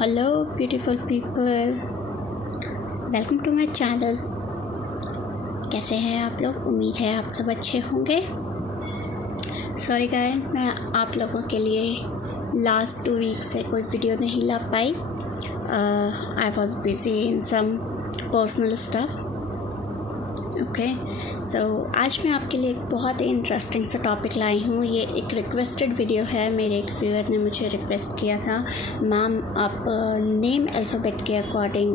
Hello beautiful people, welcome to my channel. कैसे हैं आप लोग? उम्मीद है आप सब अच्छे होंगे। सॉरी गाइस, मैं आप लोगों के लिए लास्ट 2 वीक से कोई वीडियो नहीं ला पाई। I was busy in some personal stuff. Okay, so आज मैं आपके लिए एक बहुत ही इंटरेस्टिंग सा टॉपिक लाई हूँ। ये एक रिक्वेस्टेड वीडियो है। मेरे एक व्यूअर ने मुझे रिक्वेस्ट किया था, मैम आप नेम अल्फ़ाबेट के अकॉर्डिंग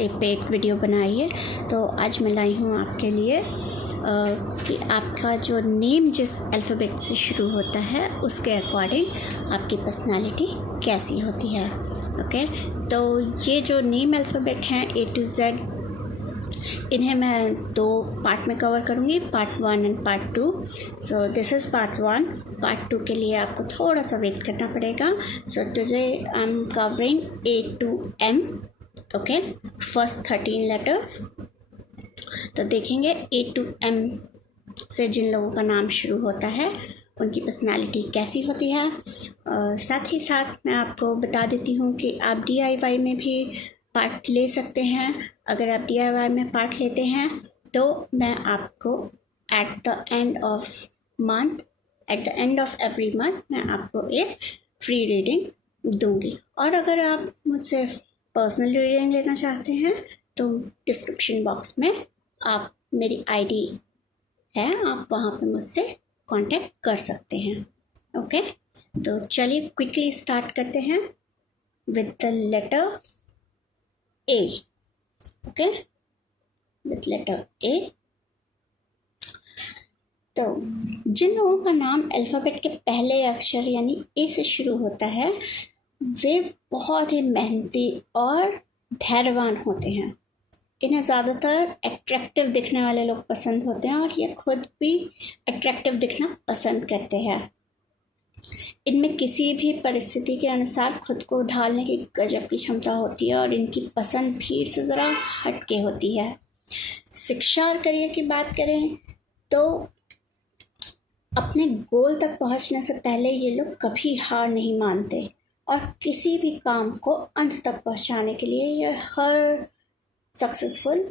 एक वीडियो बनाइए। तो आज मैं लाई हूँ आपके लिए कि आपका जो नेम जिस अल्फ़ाबेट से शुरू होता है उसके अकॉर्डिंग आपकी पर्सनालिटी कैसी होती है। ओके, तो ये जो नेम अल्फ़ाबेट हैं A to Z, इन्हें मैं 2 पार्ट में कवर करूँगी, part 1 and part 2। So this is part 1। Part 2 के लिए आपको थोड़ा सा वेट करना पड़ेगा। So today I am covering A to M। Okay, first 13 letters. तो देखेंगे A to M से जिन लोगों का नाम शुरू होता है उनकी पर्सनालिटी कैसी होती है। साथ ही साथ मैं आपको बता देती हूँ कि आप DIY में भी पार्ट ले सकते हैं। अगर आप DIY में पार्ट लेते हैं तो मैं आपको at the end of every month मैं आपको एक फ्री रीडिंग दूंगी। और अगर आप मुझसे पर्सनल रीडिंग लेना चाहते हैं तो डिस्क्रिप्शन बॉक्स में आप मेरी ID है, आप वहाँ पे मुझसे कांटेक्ट कर सकते हैं। ओके, तो चलिए क्विकली स्टार्ट करते हैं with the letter A। Okay, with letter A। तो जिन लोगों का नाम अल्फ़ाबेट के पहले अक्षर यानी A से शुरू होता है वे बहुत ही मेहनती और धैर्यवान होते हैं। इन्हें ज़्यादातर अट्रैक्टिव दिखने वाले लोग पसंद होते हैं और ये खुद भी अट्रैक्टिव दिखना पसंद करते हैं। इनमें किसी भी परिस्थिति के अनुसार खुद को ढालने की गजब की क्षमता होती है और इनकी पसंद भीड़ से ज़रा हटके होती है। शिक्षा और करियर की बात करें तो अपने गोल तक पहुंचने से पहले ये लोग कभी हार नहीं मानते और किसी भी काम को अंत तक पहुंचाने के लिए ये हर सक्सेसफुल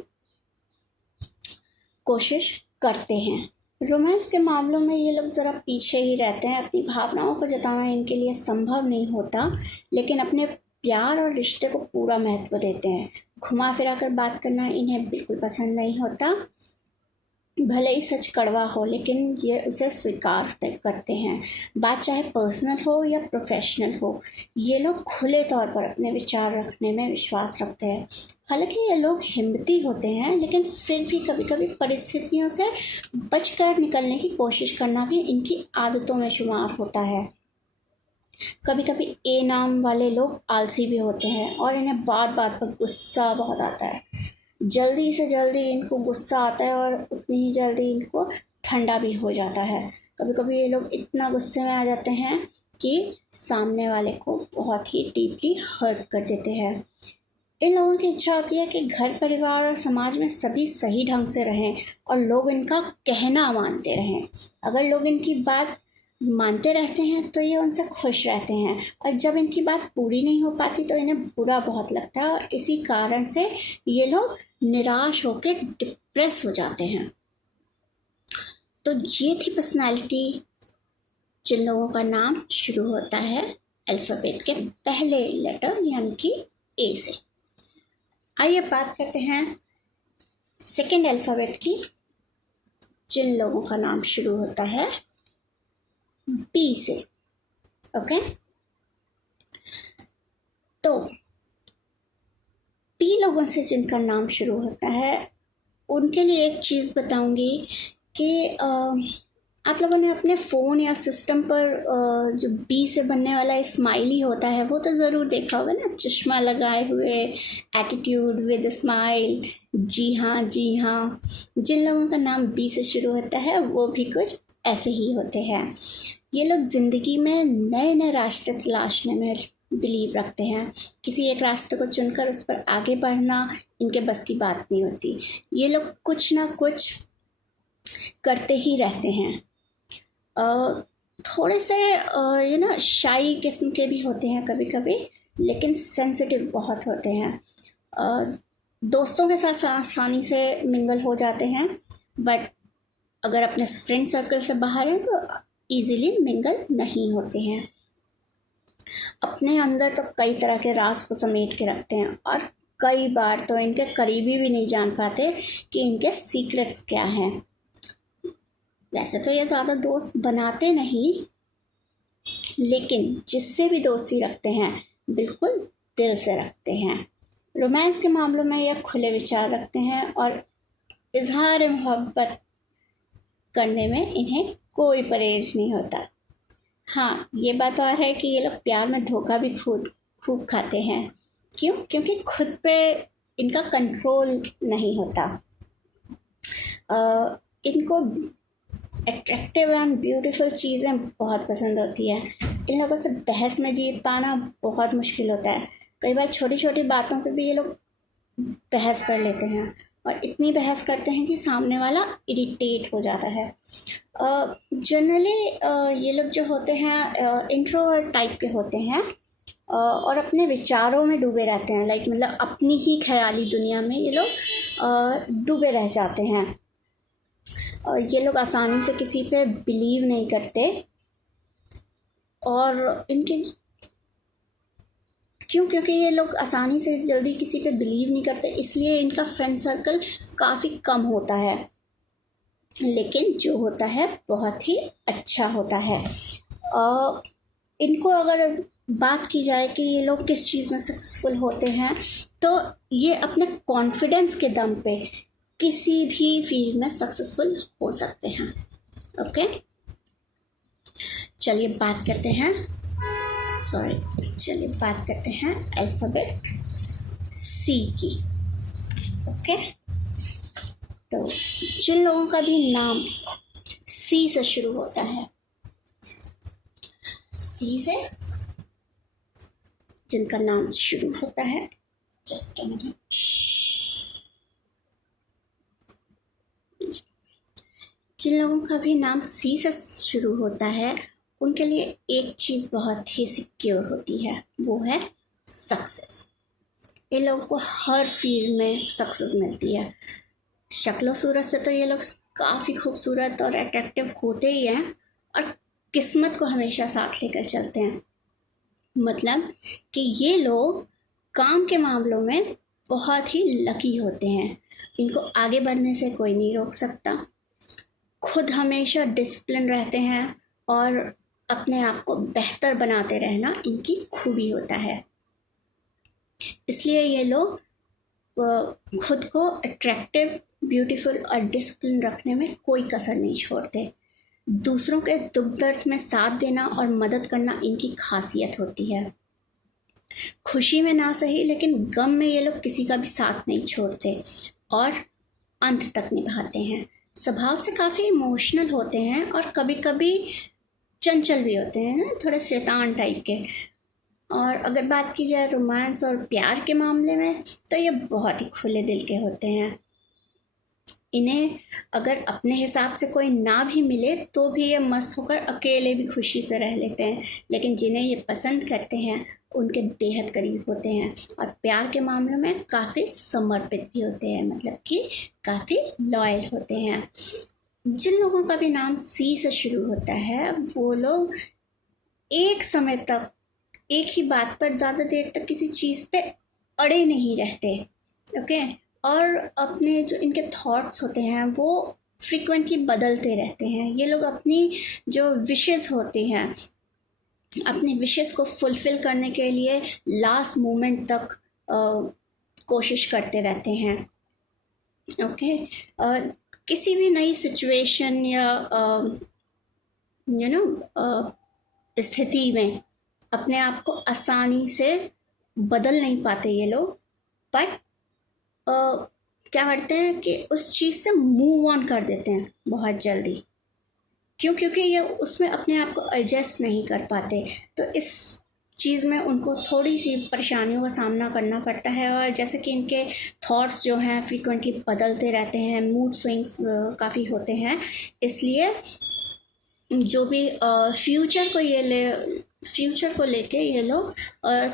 कोशिश करते हैं। रोमांस के मामलों में ये लोग ज़रा पीछे ही रहते हैं। अपनी भावनाओं को जताना इनके लिए संभव नहीं होता, लेकिन अपने प्यार और रिश्ते को पूरा महत्व देते हैं। घुमा फिरा कर बात करना इन्हें बिल्कुल पसंद नहीं होता। भले ही सच कड़वा हो लेकिन ये उसे स्वीकार करते हैं, बात चाहे पर्सनल हो या प्रोफेशनल हो। ये लोग खुले तौर पर अपने विचार रखने में विश्वास रखते हैं। हालांकि ये लोग हिम्मती होते हैं लेकिन फिर भी कभी कभी परिस्थितियों से बचकर निकलने की कोशिश करना भी इनकी आदतों में शुमार होता है। कभी कभी A नाम वाले लोग आलसी भी होते हैं और इन्हें बात बात पर गुस्सा बहुत आता है। जल्दी से जल्दी इनको गुस्सा आता है और उतनी ही जल्दी इनको ठंडा भी हो जाता है। कभी कभी ये लोग इतना गुस्से में आ जाते हैं कि सामने वाले को बहुत ही डीपली हर्ट कर देते हैं। इन लोगों की इच्छा होती है कि घर परिवार और समाज में सभी सही ढंग से रहें और लोग इनका कहना मानते रहें। अगर लोग इनकी बात मानते रहते हैं तो ये उनसे खुश रहते हैं और जब इनकी बात पूरी नहीं हो पाती तो इन्हें बुरा बहुत लगता है और इसी कारण से ये लोग निराश होकर डिप्रेस हो जाते हैं। तो ये थी पर्सनालिटी जिन लोगों का नाम शुरू होता है अल्फ़ाबेट के पहले लेटर यानी कि A से। आइए बात करते हैं सेकंड अल्फ़ाबेट की, जिन लोगों का नाम शुरू होता है B से। ओके, तो P लोगों से जिनका नाम शुरू होता है उनके लिए एक चीज़ बताऊंगी कि आप लोगों ने अपने फ़ोन या सिस्टम पर जो B से बनने वाला स्माइली होता है वो तो ज़रूर देखा होगा ना, चश्मा लगाए हुए, एटीट्यूड विद स्माइल। जी हाँ जी हाँ, जिन लोगों का नाम B से शुरू होता है वो भी कुछ ऐसे ही होते हैं। ये लोग ज़िंदगी में नए नए रास्ते तलाशने में बिलीव रखते हैं। किसी एक रास्ते को चुनकर उस पर आगे बढ़ना इनके बस की बात नहीं होती। ये लोग कुछ ना कुछ करते ही रहते हैं। थोड़े से शाई किस्म के भी होते हैं कभी कभी, लेकिन सेंसिटिव बहुत होते हैं। दोस्तों के साथ आसानी से मिंगल हो जाते हैं, बट अगर अपने फ्रेंड सर्कल से बाहर हैं तो इजीली मिंगल नहीं होते हैं। अपने अंदर तो कई तरह के राज को समेट के रखते हैं और कई बार तो इनके करीबी भी नहीं जान पाते कि इनके सीक्रेट्स क्या हैं। वैसे तो ये ज़्यादा दोस्त बनाते नहीं, लेकिन जिससे भी दोस्ती रखते हैं बिल्कुल दिल से रखते हैं। रोमांस के मामलों में ये खुले विचार रखते हैं और इजहार मोहब्बत करने में इन्हें कोई परहेज नहीं होता। हाँ, ये बात और है कि ये लोग प्यार में धोखा भी खूब खाते हैं। क्यों? क्योंकि खुद पे इनका कंट्रोल नहीं होता। इनको अट्रैक्टिव एंड ब्यूटीफुल चीज़ें बहुत पसंद होती है। इन लोगों से बहस में जीत पाना बहुत मुश्किल होता है। कई बार छोटी छोटी बातों पे भी ये लोग बहस कर लेते हैं और इतनी बहस करते हैं कि सामने वाला इरिटेट हो जाता है। जनरली ये लोग जो होते हैं इंट्रोवर्ट टाइप के होते हैं और अपने विचारों में डूबे रहते हैं। लाइक मतलब अपनी ही ख्याली दुनिया में ये लोग डूबे रह जाते हैं। ये लोग आसानी से किसी पे बिलीव नहीं करते और इनके क्योंकि ये लोग आसानी से जल्दी किसी पे बिलीव नहीं करते, इसलिए इनका फ्रेंड सर्कल काफ़ी कम होता है, लेकिन जो होता है बहुत ही अच्छा होता है। इनको अगर बात की जाए कि ये लोग किस चीज़ में सक्सेसफुल होते हैं, तो ये अपने कॉन्फिडेंस के दम पे किसी भी फील्ड में सक्सेसफुल हो सकते हैं। ओके, चलिए बात करते हैं अल्फ़ाबेट सी की। ओके, तो जिन लोगों का भी नाम सी से शुरू होता है, सी से जिनका नाम शुरू होता है, जस्ट अ मिनट, जिन लोगों का भी नाम सी से शुरू होता है उनके लिए एक चीज़ बहुत ही सिक्योर होती है, वो है सक्सेस। ये लोगों को हर फील्ड में सक्सेस मिलती है। शक्ल सूरत से तो ये लोग काफ़ी खूबसूरत और अट्रैक्टिव होते ही हैं और किस्मत को हमेशा साथ लेकर चलते हैं। मतलब कि ये लोग काम के मामलों में बहुत ही लकी होते हैं। इनको आगे बढ़ने से कोई नहीं रोक सकता। खुद हमेशा डिसिप्लिन रहते हैं और अपने आप को बेहतर बनाते रहना इनकी खूबी होता है। इसलिए ये लोग खुद को अट्रैक्टिव, ब्यूटीफुल और डिसिप्लिन रखने में कोई कसर नहीं छोड़ते। दूसरों के दुख दर्द में साथ देना और मदद करना इनकी खासियत होती है। खुशी में ना सही, लेकिन गम में ये लोग किसी का भी साथ नहीं छोड़ते और अंत तक निभाते हैं। स्वभाव से काफ़ी इमोशनल होते हैं और कभी कभी चंचल भी होते हैं ना, थोड़े शैतान टाइप के। और अगर बात की जाए रोमांस और प्यार के मामले में, तो ये बहुत ही खुले दिल के होते हैं। इन्हें अगर अपने हिसाब से कोई ना भी मिले तो भी ये मस्त होकर अकेले भी खुशी से रह लेते हैं, लेकिन जिन्हें ये पसंद करते हैं उनके बेहद करीब होते हैं और प्यार के मामलों में काफ़ी समर्पित भी होते हैं, मतलब कि काफ़ी लॉयल होते हैं। जिन लोगों का भी नाम सी से शुरू होता है वो लोग एक समय तक एक ही बात पर ज़्यादा देर तक किसी चीज़ पे अड़े नहीं रहते। ओके, और अपने जो इनके थॉट्स होते हैं वो फ्रीक्वेंटली बदलते रहते हैं। ये लोग अपनी जो विशेस होती हैं, अपनी विशेस को फुलफ़िल करने के लिए लास्ट मोमेंट तक कोशिश करते रहते हैं। ओके, किसी भी नई सिचुएशन या स्थिति में अपने आप को आसानी से बदल नहीं पाते ये लोग, बट क्या करते हैं कि उस चीज़ से मूव ऑन कर देते हैं बहुत जल्दी। क्यों? क्योंकि ये उसमें अपने आप को एडजस्ट नहीं कर पाते, तो इस चीज़ में उनको थोड़ी सी परेशानियों का सामना करना पड़ता है। और जैसे कि इनके थॉट्स जो हैं फ्रीक्वेंटली बदलते रहते हैं, मूड स्विंग्स काफ़ी होते हैं, इसलिए जो भी फ्यूचर को ये फ्यूचर को लेके ये लोग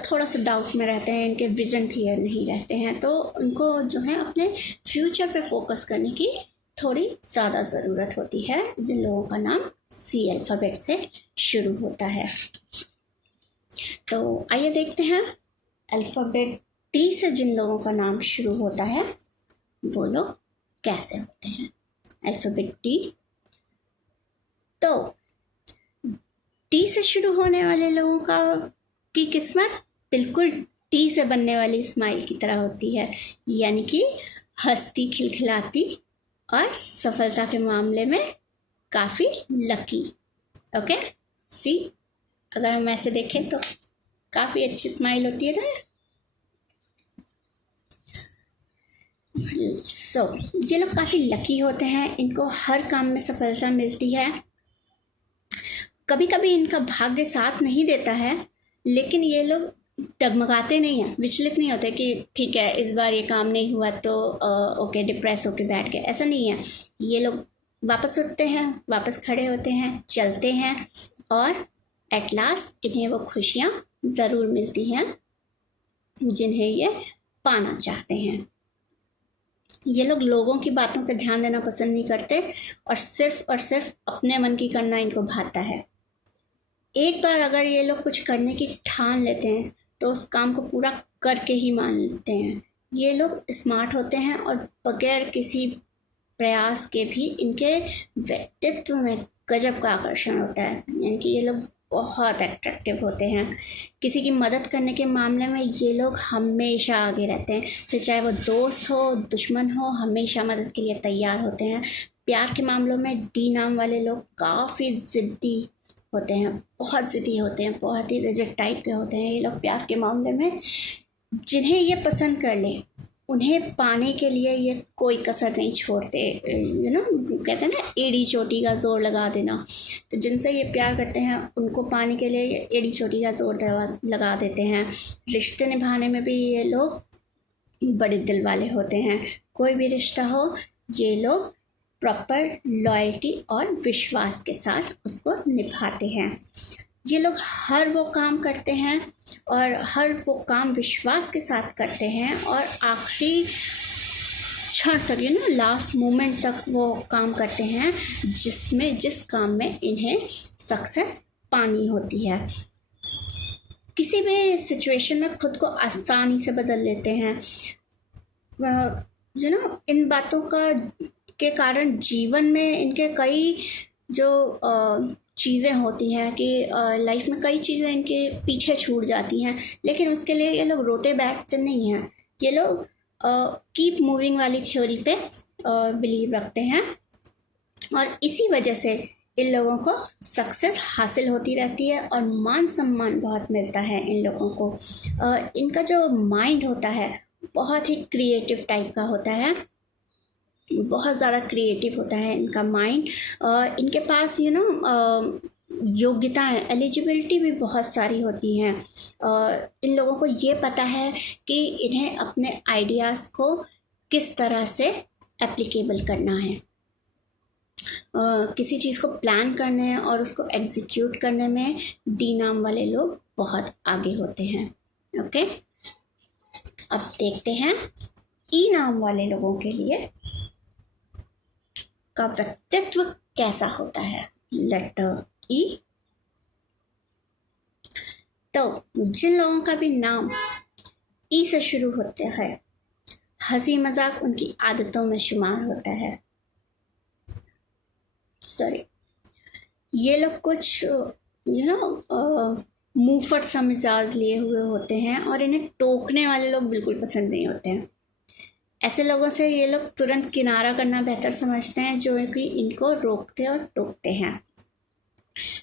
थोड़ा सा डाउट में रहते हैं, इनके विज़न क्लियर नहीं रहते हैं, तो उनको जो है अपने फ्यूचर पे फोकस करने की थोड़ी ज़्यादा ज़रूरत होती है। जिन लोगों का नाम सी अल्फ़ाबेट से शुरू होता है। तो आइए देखते हैं अल्फ़ाबेट टी से जिन लोगों का नाम शुरू होता है वो लोग कैसे होते हैं। अल्फ़ाबेट टी, तो टी से शुरू होने वाले लोगों की किस्मत बिल्कुल टी से बनने वाली स्माइल की तरह होती है, यानी कि हंसती खिलखिलाती और सफलता के मामले में काफ़ी लकी। ओके, सी, अगर हम ऐसे देखें तो काफ़ी अच्छी स्माइल होती है ना। ये लोग काफ़ी लकी होते हैं, इनको हर काम में सफलता मिलती है। कभी कभी इनका भाग्य साथ नहीं देता है, लेकिन ये लोग डगमगाते नहीं हैं, विचलित नहीं होते कि ठीक है इस बार ये काम नहीं हुआ तो ओके डिप्रेस होके बैठ गए, ऐसा नहीं है। ये लोग वापस उठते हैं, वापस खड़े होते हैं, चलते हैं और एट लास्ट इन्हें वो खुशियाँ ज़रूर मिलती हैं जिन्हें ये पाना चाहते हैं। ये लोग लोगों की बातों पर ध्यान देना पसंद नहीं करते और सिर्फ अपने मन की करना इनको भाता है। एक बार अगर ये लोग कुछ करने की ठान लेते हैं तो उस काम को पूरा करके ही मान लेते हैं। ये लोग स्मार्ट होते हैं और बगैर किसी प्रयास के भी इनके व्यक्तित्व में गजब का आकर्षण होता है, यानी कि ये लोग बहुत अट्रैक्टिव होते हैं। किसी की मदद करने के मामले में ये लोग हमेशा आगे रहते हैं, फिर चाहे वो दोस्त हो दुश्मन हो, हमेशा मदद के लिए तैयार होते हैं। प्यार के मामलों में डी नाम वाले लोग काफ़ी ज़िद्दी होते हैं, बहुत ज़िद्दी होते हैं, बहुत ही रिजिड टाइप के होते हैं ये लोग प्यार के मामले में। जिन्हें ये पसंद कर लें उन्हें पाने के लिए ये कोई कसर नहीं छोड़ते, कहते हैं ना एड़ी चोटी का जोर लगा देना। तो जिनसे ये प्यार करते हैं उनको पाने के लिए ये एड़ी चोटी का जोर लगा देते हैं। रिश्ते निभाने में भी ये लोग बड़े दिल वाले होते हैं। कोई भी रिश्ता हो ये लोग प्रॉपर लॉयल्टी और विश्वास के साथ उसको निभाते हैं। ये लोग हर वो काम करते हैं और हर वो काम विश्वास के साथ करते हैं और आखिरी क्षण तक लास्ट मोमेंट तक वो काम करते हैं जिस काम में इन्हें सक्सेस पानी होती है। किसी भी सिचुएशन में खुद को आसानी से बदल लेते हैं। इन बातों के कारण जीवन में इनके कई जो चीज़ें होती हैं कि लाइफ में कई चीज़ें इनके पीछे छूट जाती हैं, लेकिन उसके लिए ये लोग रोते बैठते नहीं हैं। ये लोग कीप मूविंग वाली थ्योरी पे बिलीव रखते हैं और इसी वजह से इन लोगों को सक्सेस हासिल होती रहती है और मान सम्मान बहुत मिलता है इन लोगों को। इनका जो माइंड होता है बहुत ही क्रिएटिव टाइप का होता है, बहुत ज़्यादा क्रिएटिव होता है इनका माइंड। इनके पास योग्यताएं, एलिजिबिलिटी भी बहुत सारी होती हैं। इन लोगों को ये पता है कि इन्हें अपने आइडियाज़ को किस तरह से एप्लीकेबल करना है। किसी चीज़ को प्लान करने और उसको एग्जीक्यूट करने में डी नाम वाले लोग बहुत आगे होते हैं। ओके, अब देखते हैं ई नाम वाले लोगों के लिए का व्यक्तित्व कैसा होता है। लेटर ई, तो जिन लोगों का भी नाम ई से शुरू होता है हंसी मजाक उनकी आदतों में शुमार होता है। ये लोग कुछ मुंहफट सा मिजाज लिए हुए होते हैं और इन्हें टोकने वाले लोग बिल्कुल पसंद नहीं होते हैं। ऐसे लोगों से ये लोग तुरंत किनारा करना बेहतर समझते हैं जो कि इनको रोकते और टोकते हैं।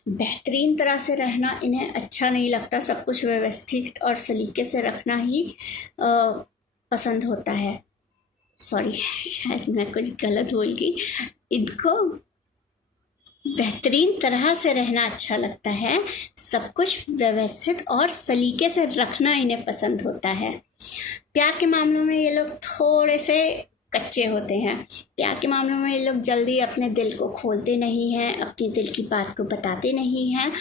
बेहतरीन तरह से रहना इन्हें अच्छा नहीं लगता, सब कुछ व्यवस्थित और सलीके से रखना ही पसंद होता है। शायद मैं कुछ गलत बोल गई। इनको बेहतरीन तरह से रहना अच्छा लगता है, सब कुछ व्यवस्थित और सलीके से रखना इन्हें पसंद होता है। प्यार के मामलों में ये लोग थोड़े से कच्चे होते हैं। प्यार के मामलों में ये लोग जल्दी अपने दिल को खोलते नहीं हैं, अपनी दिल की बात को बताते नहीं हैं,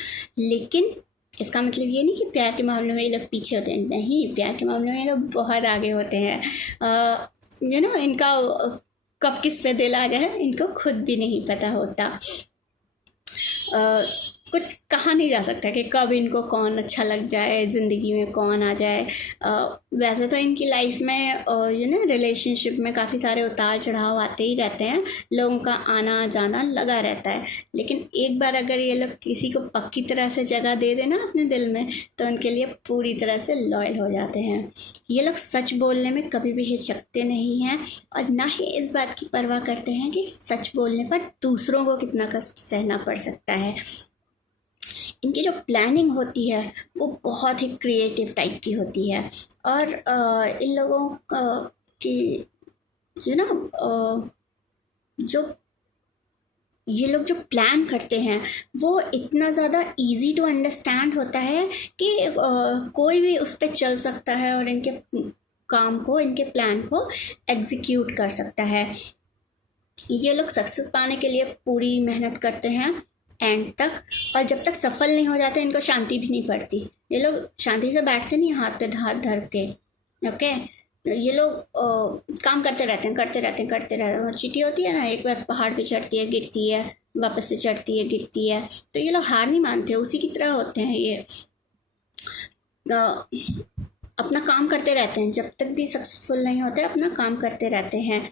लेकिन इसका मतलब ये नहीं कि प्यार के मामले में ये लोग पीछे होते हैं, नहीं, प्यार के मामले में ये लोग बहुत आगे होते हैं। इनका कब किस पे दिल आ जाए इनको खुद भी नहीं पता होता। कुछ कहा नहीं जा सकता कि कब इनको कौन अच्छा लग जाए, ज़िंदगी में कौन आ जाए। वैसे तो इनकी लाइफ में रिलेशनशिप में काफ़ी सारे उतार चढ़ाव आते ही रहते हैं, लोगों का आना जाना लगा रहता है, लेकिन एक बार अगर ये लोग किसी को पक्की तरह से जगह दे देना अपने दिल में तो उनके लिए पूरी तरह से लॉयल हो जाते हैं। ये लोग सच बोलने में कभी भी हिचकते नहीं हैं और ना ही इस बात की परवाह करते हैं कि सच बोलने पर दूसरों को कितना कष्ट सहना पड़ सकता है। इनकी जो प्लानिंग होती है वो बहुत ही क्रिएटिव टाइप की होती है और इन लोगों की जो ये लोग जो प्लान करते हैं वो इतना ज़्यादा इजी टू अंडरस्टैंड होता है कि कोई भी उस पर चल सकता है और इनके काम को, इनके प्लान को एग्जीक्यूट कर सकता है। ये लोग सक्सेस पाने के लिए पूरी मेहनत करते हैं एंड तक, और जब तक सफल नहीं हो जाते इनको शांति भी नहीं पड़ती। ये लोग शांति से बैठते नहीं हाथ पे हाथ धर के, ओके। ये लोग काम करते रहते हैं। चींटी होती है ना, एक बार पहाड़ पे चढ़ती है, गिरती है, वापस से चढ़ती है, गिरती है, तो ये लोग हार नहीं मानते, उसी की तरह होते हैं। ये अपना काम करते रहते हैं, जब तक भी सक्सेसफुल नहीं होते अपना काम करते रहते हैं।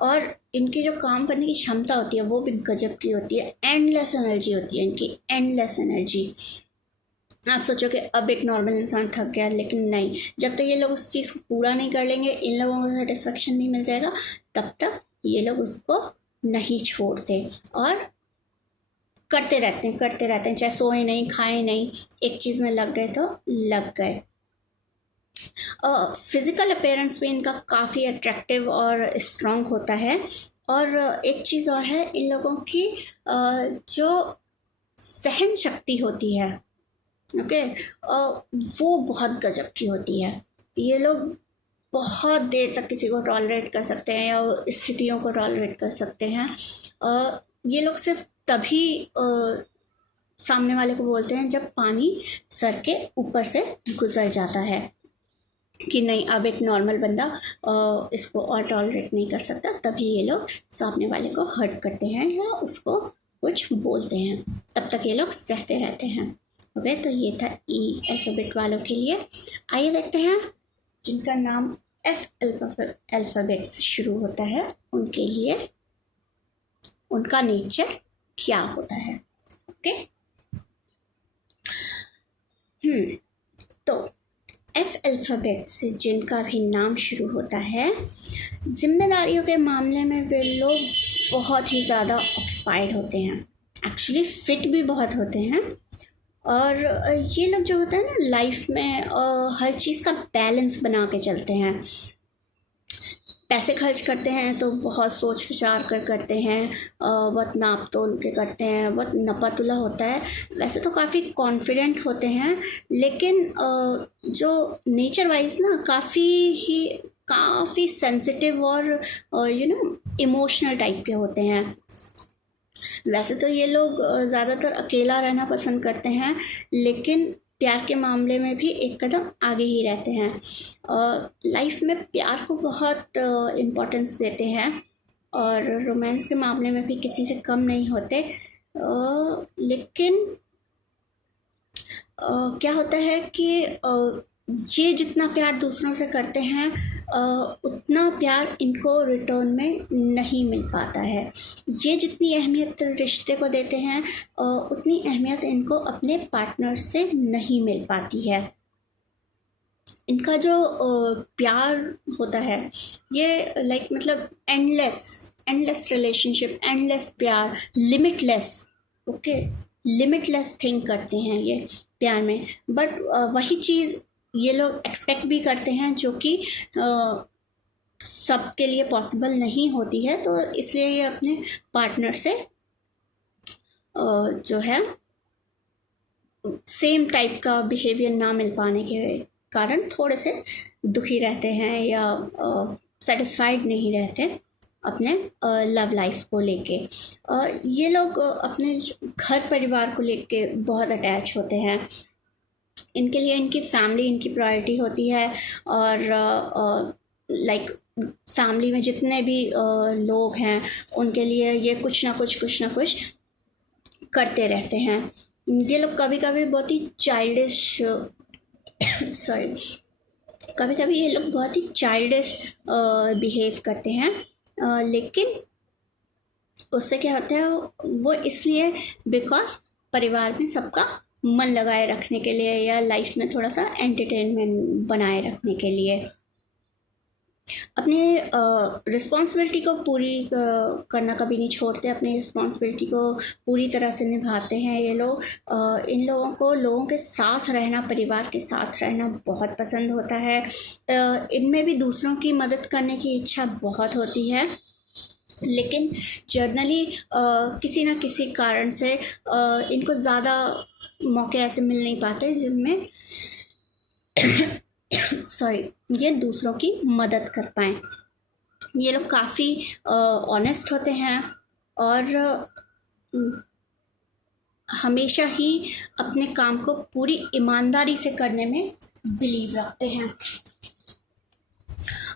और इनकी जो काम करने की क्षमता होती है वो भी गजब की होती है, एंडलेस एनर्जी होती है इनकी, एंडलेस एनर्जी। आप सोचो कि अब एक नॉर्मल इंसान थक गया, लेकिन नहीं, जब तक ये लोग उस चीज़ को पूरा नहीं कर लेंगे, इन लोगों को सेटिस्फेक्शन नहीं मिल जाएगा, तब तक ये लोग उसको नहीं छोड़ते और करते रहते हैं, चाहे सोए नहीं, खाए नहीं, एक चीज़ में लग गए तो लग गए। फिज़िकल अपीयरेंस भी इनका काफ़ी अट्रैक्टिव और स्ट्रॉन्ग होता है। और एक चीज़ और है, इन लोगों की जो सहन शक्ति होती है, ओके, वो बहुत गजब की होती है। ये लोग बहुत देर तक किसी को टॉलरेट कर सकते हैं या स्थितियों को टॉलरेट कर सकते हैं। ये लोग सिर्फ तभी सामने वाले को बोलते हैं जब पानी सर के ऊपर से गुजर जाता है, कि नहीं अब एक नॉर्मल बंदा इसको और टॉलरेट नहीं कर सकता, तभी ये लोग सामने वाले को हर्ट करते हैं या उसको कुछ बोलते हैं, तब तक ये लोग सहते रहते हैं। ओके, तो ये था ई अल्फ़ाबेट वालों के लिए। आइए देखते हैं जिनका नाम एफ अल्फ़ाबेट से शुरू होता है उनके लिए उनका नेचर क्या होता है। ओके, तो एफ अल्फ़ाबेट से जिनका भी नाम शुरू होता है, जिम्मेदारियों के मामले में वे लोग बहुत ही ज़्यादा ऑक्यूपाइड होते हैं, एक्चुअली फिट भी बहुत होते हैं। और ये लोग जो होता है ना लाइफ में हर चीज़ का बैलेंस बना के चलते हैं। पैसे खर्च करते हैं तो बहुत सोच विचार कर करते हैं, बहुत नाप तोल के करते हैं, बहुत नपा-तुला होता है। वैसे तो काफ़ी कॉन्फिडेंट होते हैं, लेकिन जो नेचर वाइज ना काफ़ी सेंसिटिव और इमोशनल टाइप के होते हैं। वैसे तो ये लोग ज़्यादातर अकेला रहना पसंद करते हैं, लेकिन प्यार के मामले में भी एक कदम आगे ही रहते हैं। लाइफ में प्यार को बहुत इम्पोर्टेंस देते हैं और रोमांस के मामले में भी किसी से कम नहीं होते। लेकिन क्या होता है कि ये जितना प्यार दूसरों से करते हैं उतना प्यार इनको रिटर्न में नहीं मिल पाता है। ये जितनी अहमियत रिश्ते को देते हैं उतनी अहमियत इनको अपने पार्टनर से नहीं मिल पाती है। इनका जो प्यार होता है ये मतलब एंडलेस रिलेशनशिप, एंडलेस प्यार, लिमिटलेस, ओके, लिमिटलेस थिंग करते हैं ये प्यार में। बट वही चीज़ ये लोग एक्सपेक्ट भी करते हैं जो कि सबके लिए पॉसिबल नहीं होती है, तो इसलिए ये अपने पार्टनर से जो है सेम टाइप का बिहेवियर ना मिल पाने के कारण थोड़े से दुखी रहते हैं या सेटिस्फाइड नहीं रहते अपने लव लाइफ को लेके। ये लोग अपने घर परिवार को लेके बहुत अटैच होते हैं। इनके लिए इनकी फैमिली इनकी प्रायोरिटी होती है, और लाइक फैमिली में जितने भी लोग हैं उनके लिए ये कुछ ना कुछ करते रहते हैं। ये लोग कभी कभी बहुत ही चाइल्डिश सॉरी कभी कभी ये लोग बहुत ही चाइल्डिश बिहेव करते हैं, लेकिन उससे क्या होता है, वो इसलिए बिकॉज परिवार में सबका मन लगाए रखने के लिए या लाइफ में थोड़ा सा एंटरटेनमेंट बनाए रखने के लिए अपने रिस्पॉन्सिबिलिटी को पूरी करना कभी नहीं छोड़ते, अपनी रिस्पॉन्सिबिलिटी को पूरी तरह से निभाते हैं ये लोग। इन लोगों को लोगों के साथ रहना, परिवार के साथ रहना बहुत पसंद होता है। इनमें भी दूसरों की मदद करने की इच्छा बहुत होती है, लेकिन जर्नली किसी न किसी कारण से इनको ज़्यादा मौके ऐसे मिल नहीं पाते जिनमें ये दूसरों की मदद कर पाएँ। ये लोग काफ़ी ऑनेस्ट होते हैं और हमेशा ही अपने काम को पूरी ईमानदारी से करने में बिलीव रखते हैं।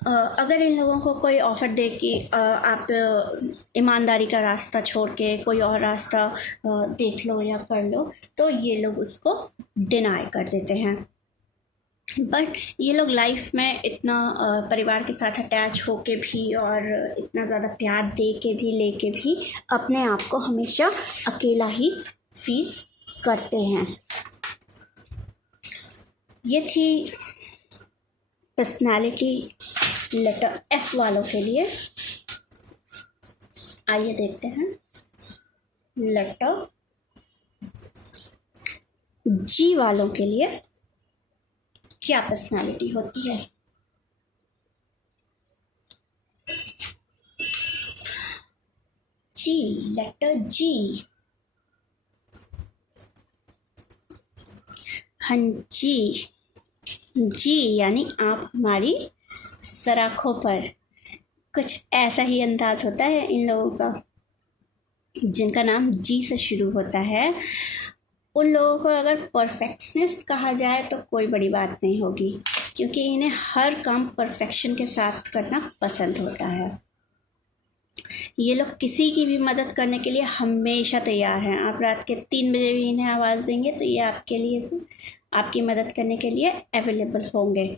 अगर इन लोगों को कोई ऑफ़र दे कि आप ईमानदारी का रास्ता छोड़ के कोई और रास्ता देख लो या कर लो, तो ये लोग उसको डिनाई कर देते हैं। बट ये लोग लाइफ में इतना परिवार के साथ अटैच होके भी और इतना ज़्यादा प्यार दे के भी लेके भी अपने आप को हमेशा अकेला ही फील करते हैं। ये थी पर्सनालिटी लेटर एफ वालों के लिए। आइए देखते हैं लेटर जी वालों के लिए क्या पर्सनालिटी होती है। जी, लेटर जी। हाँ जी, जी यानी आप हमारी सराखों पर। कुछ ऐसा ही अंदाज होता है इन लोगों का जिनका नाम जी से शुरू होता है। उन लोगों को अगर परफेक्शनिस्ट कहा जाए तो कोई बड़ी बात नहीं होगी, क्योंकि इन्हें हर काम परफेक्शन के साथ करना पसंद होता है। ये लोग किसी की भी मदद करने के लिए हमेशा तैयार हैं। आप रात के 3 बजे भी इन्हें आवाज़ देंगे तो ये आपके लिए, आपकी मदद करने के लिए अवेलेबल होंगे।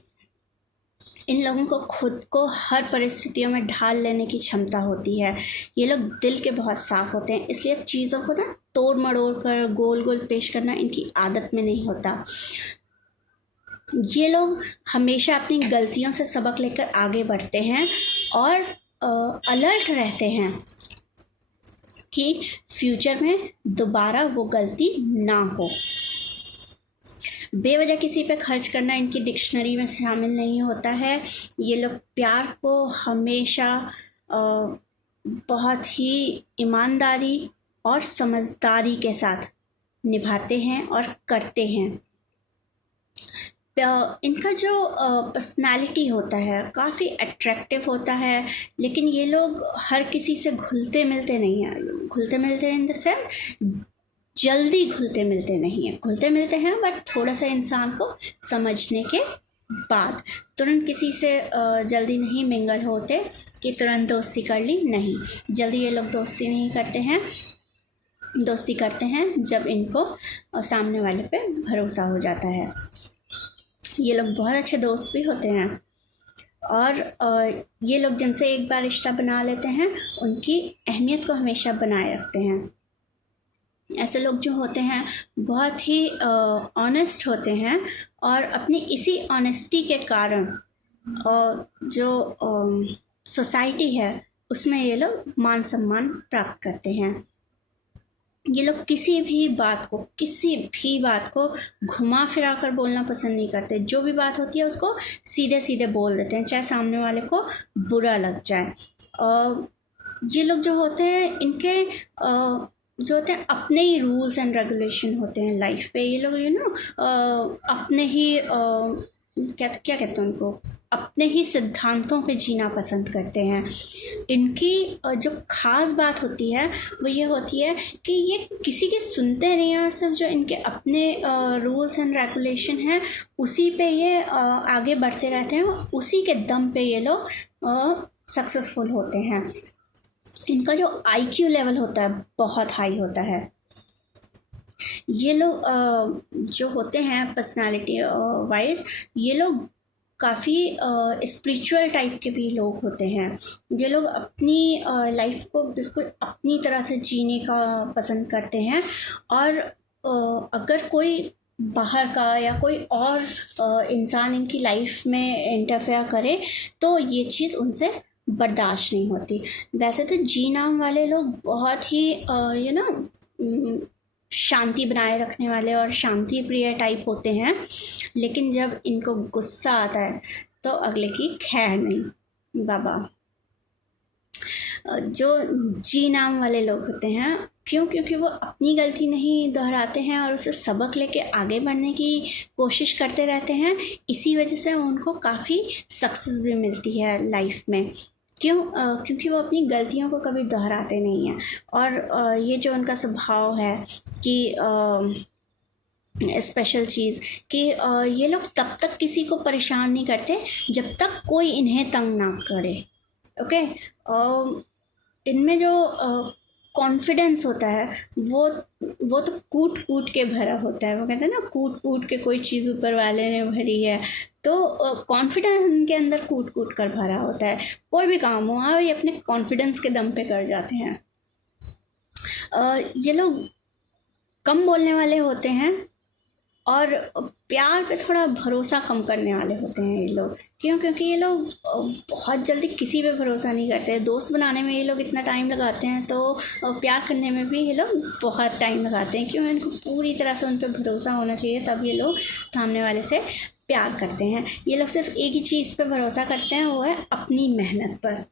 इन लोगों को खुद को हर परिस्थितियों में ढाल लेने की क्षमता होती है। ये लोग दिल के बहुत साफ़ होते हैं, इसलिए चीज़ों को ना तोड़ मड़ोड़ कर गोल गोल पेश करना इनकी आदत में नहीं होता। ये लोग हमेशा अपनी गलतियों से सबक लेकर आगे बढ़ते हैं और अलर्ट रहते हैं कि फ्यूचर में दोबारा वो गलती ना हो। बेवजह किसी पे खर्च करना इनकी डिक्शनरी में शामिल नहीं होता है। ये लोग प्यार को हमेशा बहुत ही ईमानदारी और समझदारी के साथ निभाते हैं और करते हैं। इनका जो पर्सनालिटी होता है काफ़ी अट्रैक्टिव होता है, लेकिन ये लोग हर किसी से घुलते मिलते नहीं हैं। घुलते मिलते इन द सेंस जल्दी घुलते मिलते नहीं हैं। घुलते मिलते हैं बट थोड़ा सा इंसान को समझने के बाद। तुरंत किसी से जल्दी नहीं मिंगल होते कि तुरंत दोस्ती कर ली, नहीं। जल्दी ये लोग दोस्ती नहीं करते हैं। दोस्ती करते हैं जब इनको सामने वाले पे भरोसा हो जाता है। ये लोग बहुत अच्छे दोस्त भी होते हैं और ये लोग जिनसे एक बार रिश्ता बना लेते हैं उनकी अहमियत को हमेशा बनाए रखते हैं। ऐसे लोग जो होते हैं बहुत ही ऑनेस्ट होते हैं और अपनी इसी ऑनेस्टी के कारण जो सोसाइटी है उसमें ये लोग मान सम्मान प्राप्त करते हैं। ये लोग किसी भी बात को घुमा फिरा कर बोलना पसंद नहीं करते। जो भी बात होती है उसको सीधे सीधे बोल देते हैं, चाहे सामने वाले को बुरा लग जाए। ये लोग जो होते हैं इनके जो होते हैं अपने ही रूल्स एंड रेगुलेशन होते हैं लाइफ पे। ये लोग अपने ही क्या कहते हैं उनको, अपने ही सिद्धांतों पे जीना पसंद करते हैं। इनकी जो ख़ास बात होती है वो ये होती है कि ये किसी की सुनते नहीं हैं और सिर्फ जो इनके अपने रूल्स एंड रेगुलेशन हैं उसी पे ये आगे बढ़ते रहते हैं, उसी के दम पे ये लोग सक्सेसफुल होते हैं। इनका जो IQ लेवल होता है बहुत हाई होता है। ये लोग जो होते हैं पर्सनालिटी वाइज, ये लोग काफ़ी स्पिरिचुअल टाइप के भी लोग होते हैं। ये लोग अपनी लाइफ को बिल्कुल अपनी तरह से जीने का पसंद करते हैं, और अगर कोई बाहर का या कोई और इंसान इनकी लाइफ में इंटरफेयर करे तो ये चीज़ उनसे बर्दाश्त नहीं होती। वैसे तो जी नाम वाले लोग बहुत ही शांति बनाए रखने वाले और शांति प्रिय टाइप होते हैं, लेकिन जब इनको गुस्सा आता है तो अगले की खैर नहीं बाबा। जो जी नाम वाले लोग होते हैं, क्योंकि वो अपनी गलती नहीं दोहराते हैं और उसे सबक लेके आगे बढ़ने की कोशिश करते रहते हैं, इसी वजह से उनको काफ़ी सक्सेस भी मिलती है लाइफ में। क्योंकि वो अपनी गलतियों को कभी दोहराते नहीं हैं। और ये जो उनका स्वभाव है कि स्पेशल चीज़ कि ये लोग तब तक किसी को परेशान नहीं करते जब तक कोई इन्हें तंग ना करे। ओके, इनमें जो कॉन्फिडेंस होता है वो तो कूट कूट के भरा होता है। वो कहते हैं ना, कूट कूट के कोई चीज़ ऊपर वाले ने भरी है, तो कॉन्फिडेंस इनके अंदर कूट कूट कर भरा होता है। कोई भी काम हो ये अपने कॉन्फिडेंस के दम पे कर जाते हैं। ये लोग कम बोलने वाले होते हैं और प्यार पे थोड़ा भरोसा कम करने वाले होते हैं ये लोग। क्योंकि ये लोग बहुत जल्दी किसी पे भरोसा नहीं करते। दोस्त बनाने में ये लोग इतना टाइम लगाते हैं, तो प्यार करने में भी ये लोग बहुत टाइम लगाते हैं। क्यों? इनको पूरी तरह से उन पर भरोसा होना चाहिए, तब ये लोग सामने वाले से प्यार करते हैं। ये लोग सिर्फ एक ही चीज़ पे भरोसा करते हैं, वो है अपनी मेहनत पर।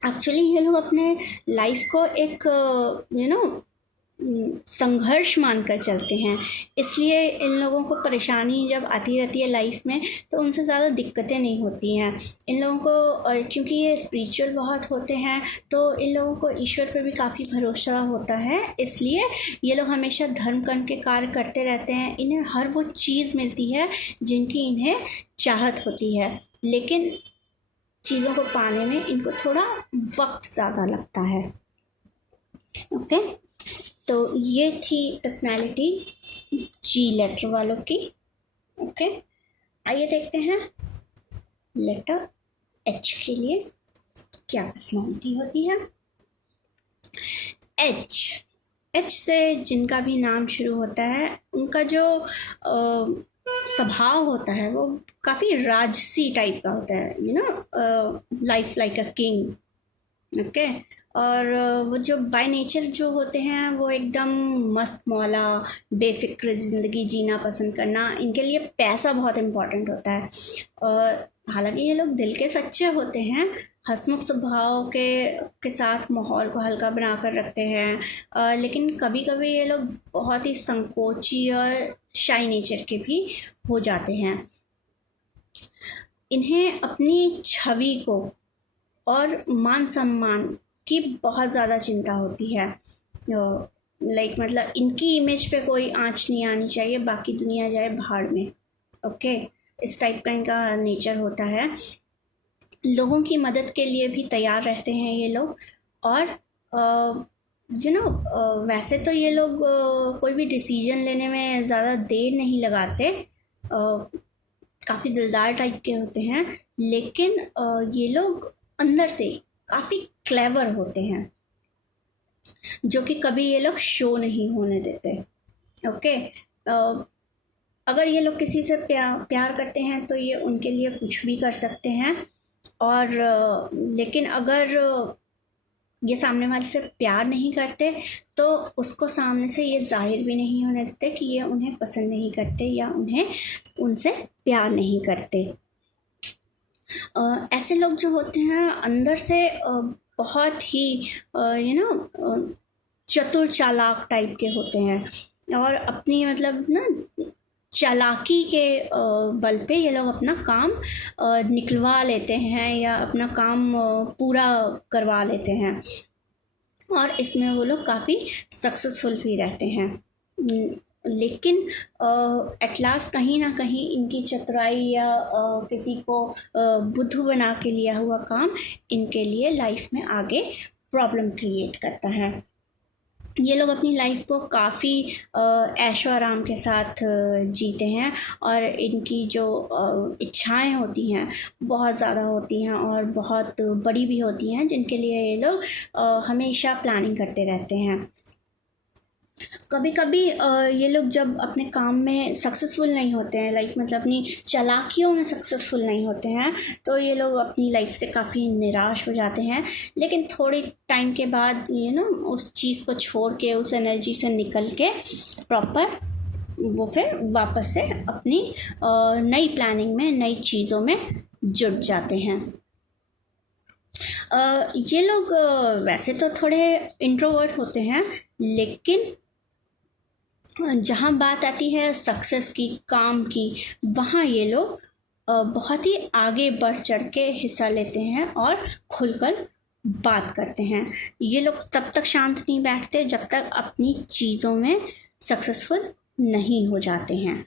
एक्चुअली ये लोग अपने लाइफ को एक संघर्ष मानकर चलते हैं, इसलिए इन लोगों को परेशानी जब आती रहती है लाइफ में तो उनसे ज़्यादा दिक्कतें नहीं होती हैं इन लोगों को। क्योंकि ये स्पिरिचुअल बहुत होते हैं तो इन लोगों को ईश्वर पर भी काफ़ी भरोसा होता है, इसलिए ये लोग हमेशा धर्म कर्म के कार्य करते रहते हैं। इन्हें हर वो चीज़ मिलती है जिनकी इन्हें चाहत होती है, लेकिन चीज़ों को पाने में इनको थोड़ा वक्त ज़्यादा लगता है। ओके, तो ये थी पर्सनालिटी जी लेटर वालों की। ओके, आइए देखते हैं लेटर एच के लिए क्या पर्सनालिटी होती है। एच से जिनका भी नाम शुरू होता है, उनका जो स्वभाव होता है वो काफ़ी राजसी टाइप का होता है। Life like a king. Okay, और वो जो बाय नेचर जो होते हैं वो एकदम मस्त मौला बेफिक्र ज़िंदगी जीना पसंद करना। इनके लिए पैसा बहुत इम्पॉर्टेंट होता है। और हालांकि ये लोग दिल के सच्चे होते हैं, हंसमुख स्वभाव के साथ माहौल को हल्का बना कर रखते हैं, लेकिन कभी कभी ये लोग बहुत ही संकोची और शाई नेचर के भी हो जाते हैं। इन्हें अपनी छवि को और मान सम्मान की बहुत ज़्यादा चिंता होती है। मतलब इनकी इमेज पे कोई आँच नहीं आनी चाहिए, बाकी दुनिया जाए भाड़ में। ओके, इस टाइप का इनका नेचर होता है। लोगों की मदद के लिए भी तैयार रहते हैं ये लोग। और वैसे तो ये लोग कोई भी डिसीजन लेने में ज़्यादा देर नहीं लगाते, काफ़ी दिलदार टाइप के होते हैं, लेकिन ये लोग अंदर से काफ़ी क्लेवर होते हैं, जो कि कभी ये लोग शो नहीं होने देते। ओके, अगर ये लोग किसी से प्यार करते हैं तो ये उनके लिए कुछ भी कर सकते हैं। और लेकिन अगर ये सामने वाले से प्यार नहीं करते तो उसको सामने से ये जाहिर भी नहीं होने देते कि ये उन्हें पसंद नहीं करते या उन्हें उनसे प्यार नहीं करते। ऐसे लोग जो होते हैं अंदर से बहुत ही चतुर चालाक टाइप के होते हैं, और अपनी मतलब चालाकी के बल पे ये लोग अपना काम निकलवा लेते हैं या अपना काम पूरा करवा लेते हैं, और इसमें वो लोग काफ़ी सक्सेसफुल भी रहते हैं। लेकिन एट लास्ट कहीं ना कहीं इनकी चतुराई या किसी को बुद्धू बना के लिया हुआ काम इनके लिए लाइफ में आगे प्रॉब्लम क्रिएट करता है। ये लोग अपनी लाइफ को काफ़ी ऐशो आराम के साथ जीते हैं, और इनकी जो इच्छाएं होती हैं बहुत ज़्यादा होती हैं और बहुत बड़ी भी होती हैं, जिनके लिए ये लोग हमेशा प्लानिंग करते रहते हैं। कभी कभी ये लोग जब अपने काम में सक्सेसफुल नहीं होते हैं, लाइक मतलब अपनी चालाकियों में सक्सेसफुल नहीं होते हैं, तो ये लोग अपनी लाइफ से काफ़ी निराश हो जाते हैं। लेकिन थोड़े टाइम के बाद उस चीज़ को छोड़ के, उस एनर्जी से निकल के प्रॉपर वो फिर वापस से अपनी नई प्लानिंग में, नई चीज़ों में जुट जाते हैं। ये लोग वैसे तो थोड़े इंट्रोवर्ट होते हैं, लेकिन जहाँ बात आती है सक्सेस की, काम की, वहाँ ये लोग बहुत ही आगे बढ़ चढ़ के हिस्सा लेते हैं और खुलकर बात करते हैं। ये लोग तब तक शांत नहीं बैठते जब तक अपनी चीज़ों में सक्सेसफुल नहीं हो जाते हैं।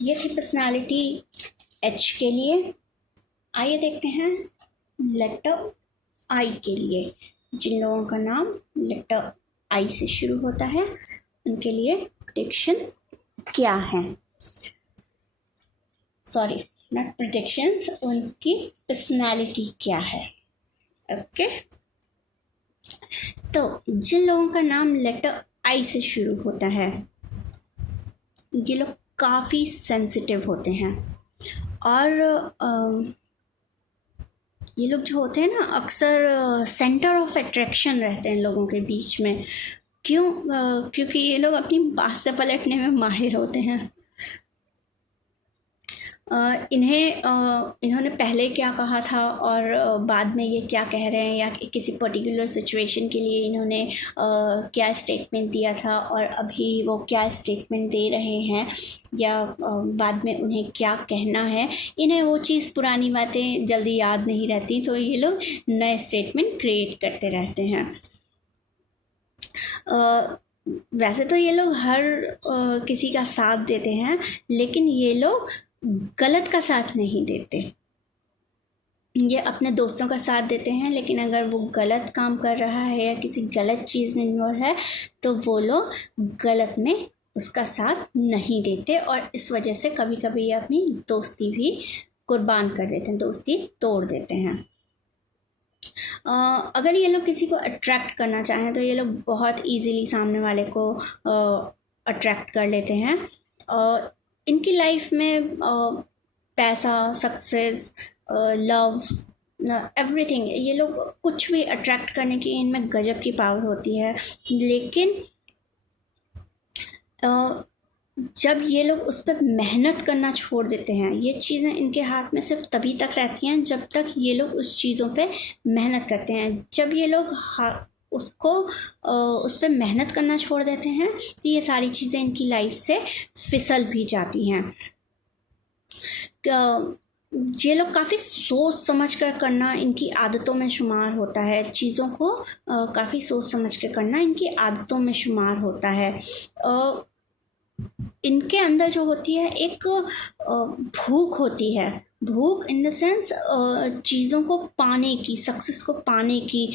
ये थी पर्सनालिटी एच के लिए। आइए देखते हैं लेटर आई के लिए। जिन लोगों का नाम लेटर आई से शुरू होता है उनके लिए प्रेडिक्शन क्या है, सॉरी नॉट प्रेडिक्शंस, उनकी पर्सनालिटी क्या है। ओके, तो जिन लोगों का नाम लेटर आई से शुरू होता है ये लोग काफ़ी सेंसिटिव होते हैं, और ये लोग जो होते हैं ना अक्सर सेंटर ऑफ अट्रैक्शन रहते हैं लोगों के बीच में। क्यों? क्योंकि ये लोग अपनी बात से पलटने में माहिर होते हैं। इन्होंने पहले क्या कहा था और बाद में ये क्या कह रहे हैं, या किसी पर्टिकुलर सिचुएशन के लिए इन्होंने क्या स्टेटमेंट दिया था और अभी वो क्या स्टेटमेंट दे रहे हैं, या बाद में उन्हें क्या कहना है, इन्हें वो चीज़ पुरानी बातें जल्दी याद नहीं रहती, तो ये लोग नए स्टेटमेंट क्रिएट करते रहते हैं। वैसे तो ये लोग हर किसी का साथ देते हैं, लेकिन ये लोग गलत का साथ नहीं देते। ये अपने दोस्तों का साथ देते हैं, लेकिन अगर वो गलत काम कर रहा है या किसी गलत चीज़ में इन्वॉल्व है तो वो लोग गलत में उसका साथ नहीं देते, और इस वजह से कभी कभी ये अपनी दोस्ती भी कुर्बान कर देते हैं, दोस्ती तोड़ देते हैं। अगर ये लोग किसी को अट्रैक्ट करना चाहें तो ये लोग बहुत इजीली सामने वाले को अट्रैक्ट कर लेते हैं। इनकी लाइफ में पैसा, सक्सेस, लव, एवरीथिंग, ये लोग कुछ भी अट्रैक्ट करने की इनमें गजब की पावर होती है। लेकिन जब ये लोग उस पर मेहनत करना छोड़ देते हैं, ये चीज़ें इनके हाथ में सिर्फ तभी तक रहती हैं जब तक ये लोग उस चीज़ों पे मेहनत करते हैं। जब ये लोग उस पर मेहनत करना छोड़ देते हैं तो ये सारी चीज़ें इनकी लाइफ से फिसल भी जाती हैं। ये लोग काफ़ी सोच समझ कर करना इनकी आदतों में शुमार होता है। चीज़ों को काफ़ी सोच समझ कर करना इनकी आदतों में शुमार होता है। इनके अंदर जो होती है एक भूख होती है, भूख इन द सेंस चीज़ों को पाने की, सक्सेस को पाने की,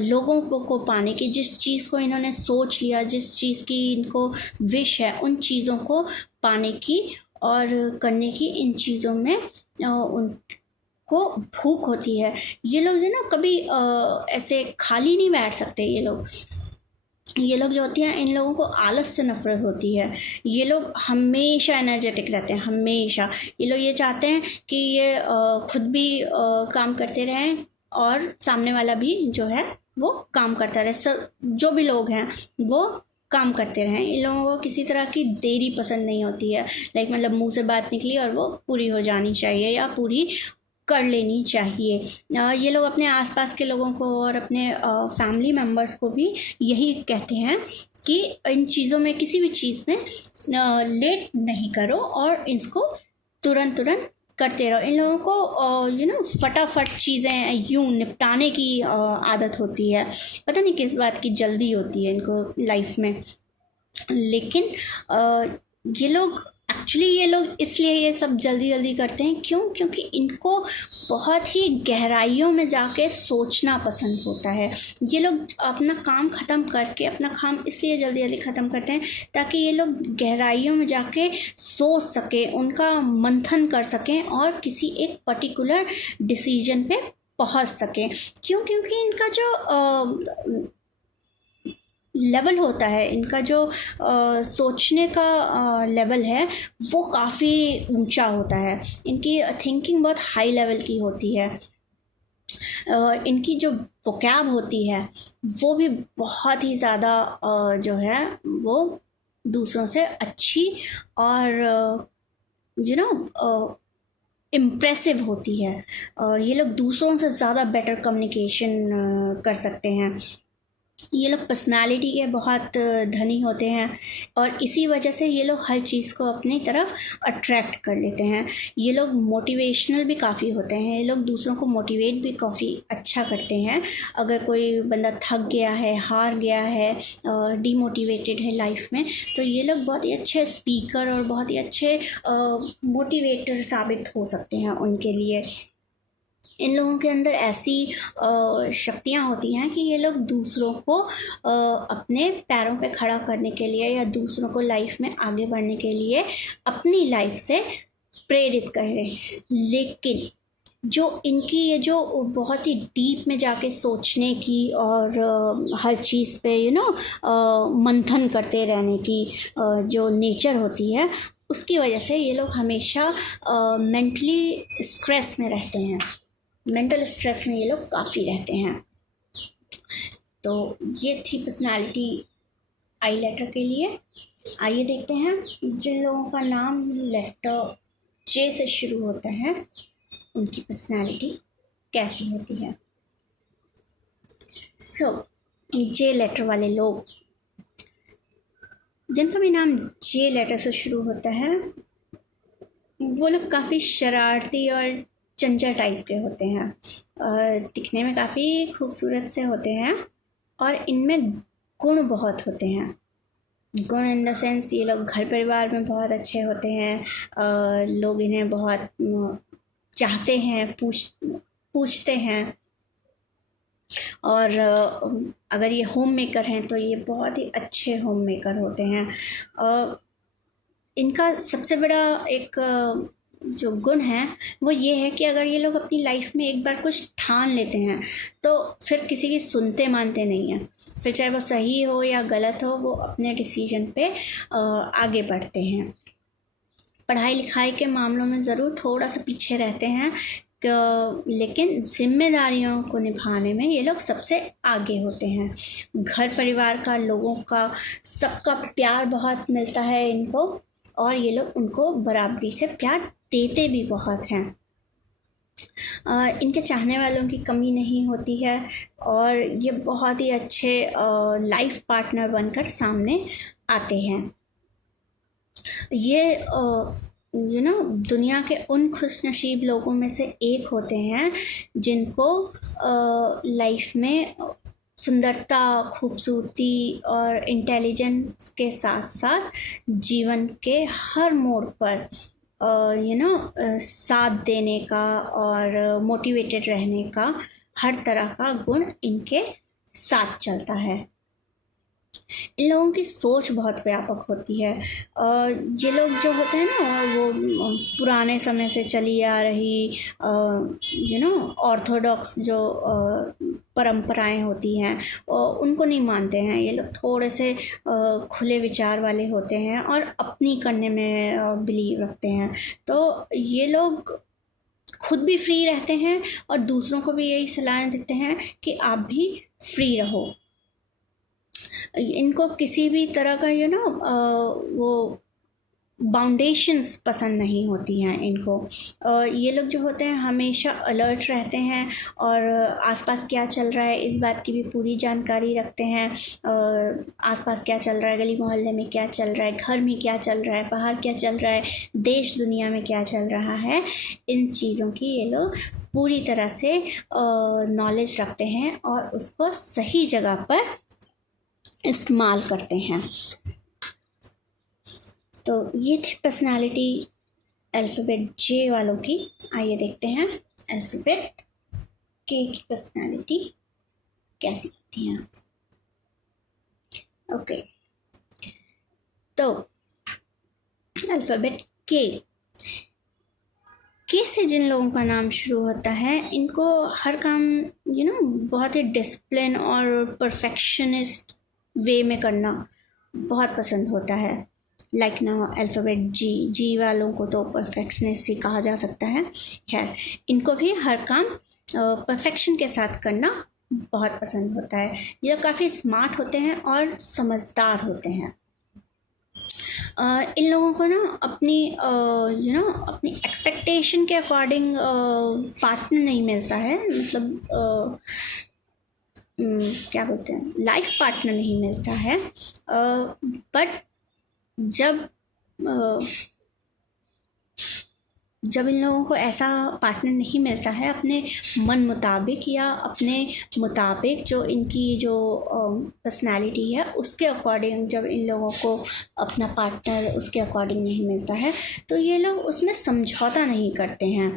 लोगों को पाने की, जिस चीज़ को इन्होंने सोच लिया, जिस चीज़ की इनको विश है, उन चीज़ों को पाने की और करने की, इन चीज़ों में उनको भूख होती है। ये लोग जो ना कभी ऐसे खाली नहीं बैठ सकते। ये लोग जो होती हैं, इन लोगों को आलस से नफरत होती है। ये लोग हमेशा एनर्जेटिक रहते हैं, हमेशा। ये लोग ये चाहते हैं कि ये खुद भी काम करते रहें और सामने वाला भी जो है वो काम करता रहे, जो भी लोग हैं वो काम करते रहें। इन लोगों को किसी तरह की देरी पसंद नहीं होती है, लाइक मतलब मुंह से बात निकली और वो पूरी हो जानी चाहिए, या पूरी कर लेनी चाहिए। ये लोग अपने आसपास के लोगों को और अपने फैमिली मेम्बर्स को भी यही कहते हैं कि इन चीज़ों में, किसी भी चीज़ में लेट नहीं करो और इसको तुरंत तुरंत करते रहो। इन लोगों को फटाफट चीज़ें यूं निपटाने की आदत होती है। पता नहीं किस बात की जल्दी होती है इनको लाइफ में। लेकिन ये लोग इसलिए ये सब जल्दी जल्दी करते हैं, क्यों? क्योंकि इनको बहुत ही गहराइयों में जाके सोचना पसंद होता है। ये लोग अपना काम ख़त्म करके, अपना काम इसलिए जल्दी जल्दी ख़त्म करते हैं ताकि ये लोग गहराइयों में जाके सोच सकें, उनका मंथन कर सकें और किसी एक पर्टिकुलर डिसीजन पे पहुंच सकें। क्यों? क्योंकि इनका जो लेवल होता है, इनका जो सोचने का लेवल है वो काफ़ी ऊंचा होता है। इनकी थिंकिंग बहुत हाई लेवल की होती है। इनकी जो वोकैब होती है वो भी बहुत ही ज़्यादा जो है वो दूसरों से अच्छी और इम्प्रेसिव होती है। ये लोग दूसरों से ज़्यादा बेटर कम्युनिकेशन कर सकते हैं। ये लोग पर्सनालिटी के बहुत धनी होते हैं और इसी वजह से ये लोग हर चीज़ को अपनी तरफ अट्रैक्ट कर लेते हैं। ये लोग मोटिवेशनल भी काफ़ी होते हैं। ये लोग दूसरों को मोटिवेट भी काफ़ी अच्छा करते हैं। अगर कोई बंदा थक गया है, हार गया है, डीमोटिवेटेड है लाइफ में, तो ये लोग बहुत ही अच्छे स्पीकर और बहुत ही अच्छे मोटिवेटर साबित हो सकते हैं उनके लिए। इन लोगों के अंदर ऐसी शक्तियाँ होती हैं कि ये लोग दूसरों को अपने पैरों पे खड़ा करने के लिए या दूसरों को लाइफ में आगे बढ़ने के लिए अपनी लाइफ से प्रेरित करें। लेकिन जो इनकी ये जो बहुत ही डीप में जाके सोचने की और हर चीज़ पे मंथन करते रहने की जो नेचर होती है, उसकी वजह से ये लोग हमेशा मेंटली स्ट्रेस में रहते हैं। मेंटल स्ट्रेस में ये लोग काफ़ी रहते हैं। तो ये थी पर्सनालिटी आई लेटर के लिए। आइए देखते हैं जिन लोगों का नाम लेटर जे से शुरू होता है उनकी पर्सनालिटी कैसी होती है। जे लेटर वाले लोग, जिनका भी नाम जे लेटर से शुरू होता है, वो लोग काफ़ी शरारती और चंचल टाइप के होते हैं। दिखने में काफ़ी खूबसूरत से होते हैं और इनमें गुण बहुत होते हैं। गुण इन द सेंस, ये लोग घर परिवार में बहुत अच्छे होते हैं। लोग इन्हें बहुत चाहते हैं, पूछते हैं। और अगर ये होम मेकर हैं तो ये बहुत ही अच्छे होम मेकर होते हैं। इनका सबसे बड़ा एक जो गुण है वो ये है कि अगर ये लोग अपनी लाइफ में एक बार कुछ ठान लेते हैं तो फिर किसी की सुनते मानते नहीं हैं। फिर चाहे वो सही हो या गलत हो, वो अपने डिसीजन पे आगे बढ़ते हैं। पढ़ाई लिखाई के मामलों में ज़रूर थोड़ा सा पीछे रहते हैं, लेकिन जिम्मेदारियों को निभाने में ये लोग सबसे आगे होते हैं। घर परिवार का, लोगों का, सबका प्यार बहुत मिलता है इनको और ये लोग उनको बराबरी से प्यार देते भी बहुत हैं। इनके चाहने वालों की कमी नहीं होती है और ये बहुत ही अच्छे लाइफ पार्टनर बनकर सामने आते हैं। ये दुनिया के उन खुशनसीब लोगों में से एक होते हैं जिनको लाइफ में सुंदरता, खूबसूरती और इंटेलिजेंस के साथ साथ जीवन के हर मोड़ पर साथ देने का और मोटिवेटेड रहने का हर तरह का गुण इनके साथ चलता है। इन लोगों की सोच बहुत व्यापक होती है। ये लोग जो होते हैं ना, वो पुराने समय से चली आ रही ऑर्थोडॉक्स जो परंपराएं होती हैं उनको नहीं मानते हैं। ये लोग थोड़े से खुले विचार वाले होते हैं और अपनी करने में बिलीव रखते हैं। तो ये लोग खुद भी फ्री रहते हैं और दूसरों को भी यही सलाह देते हैं कि आप भी फ्री रहो। इनको किसी भी तरह का वो बाउंडेशंस पसंद नहीं होती हैं इनको। ये लोग जो होते हैं हमेशा अलर्ट रहते हैं और आसपास क्या चल रहा है इस बात की भी पूरी जानकारी रखते हैं। आसपास क्या चल रहा है, गली मोहल्ले में क्या चल रहा है, घर में क्या चल रहा है, बाहर क्या चल रहा है, देश दुनिया में क्या चल रहा है, इन चीज़ों की ये लोग पूरी तरह से नॉलेज रखते हैं और उसको सही जगह पर इस्तेमाल करते हैं। तो ये थी पर्सनालिटी अल्फ़ाबेट जे वालों की। आइए देखते हैं अल्फ़ाबेट के की पर्सनालिटी कैसी होती है। ओके, तो अल्फ़ाबेट के से जिन लोगों का नाम शुरू होता है इनको हर काम बहुत ही डिसिप्लिन और परफेक्शनिस्ट वे में करना बहुत पसंद होता है। लाइक ना अल्फ़ाबेट जी वालों को तो परफेक्शनिस्ट ही कहा जा सकता है। खैर, इनको भी हर काम परफेक्शन के साथ करना बहुत पसंद होता है। ये काफ़ी स्मार्ट होते हैं और समझदार होते हैं। इन लोगों को ना अपनी अपनी एक्सपेक्टेशन के अकॉर्डिंग पार्टनर नहीं मिलता है, मतलब क्या बोलते हैं, लाइफ पार्टनर नहीं मिलता है। बट जब इन लोगों को ऐसा पार्टनर नहीं मिलता है अपने मन मुताबिक या अपने मुताबिक जो इनकी जो पर्सनालिटी है उसके अकॉर्डिंग, जब इन लोगों को अपना पार्टनर उसके अकॉर्डिंग नहीं मिलता है तो ये लोग उसमें समझौता नहीं करते हैं।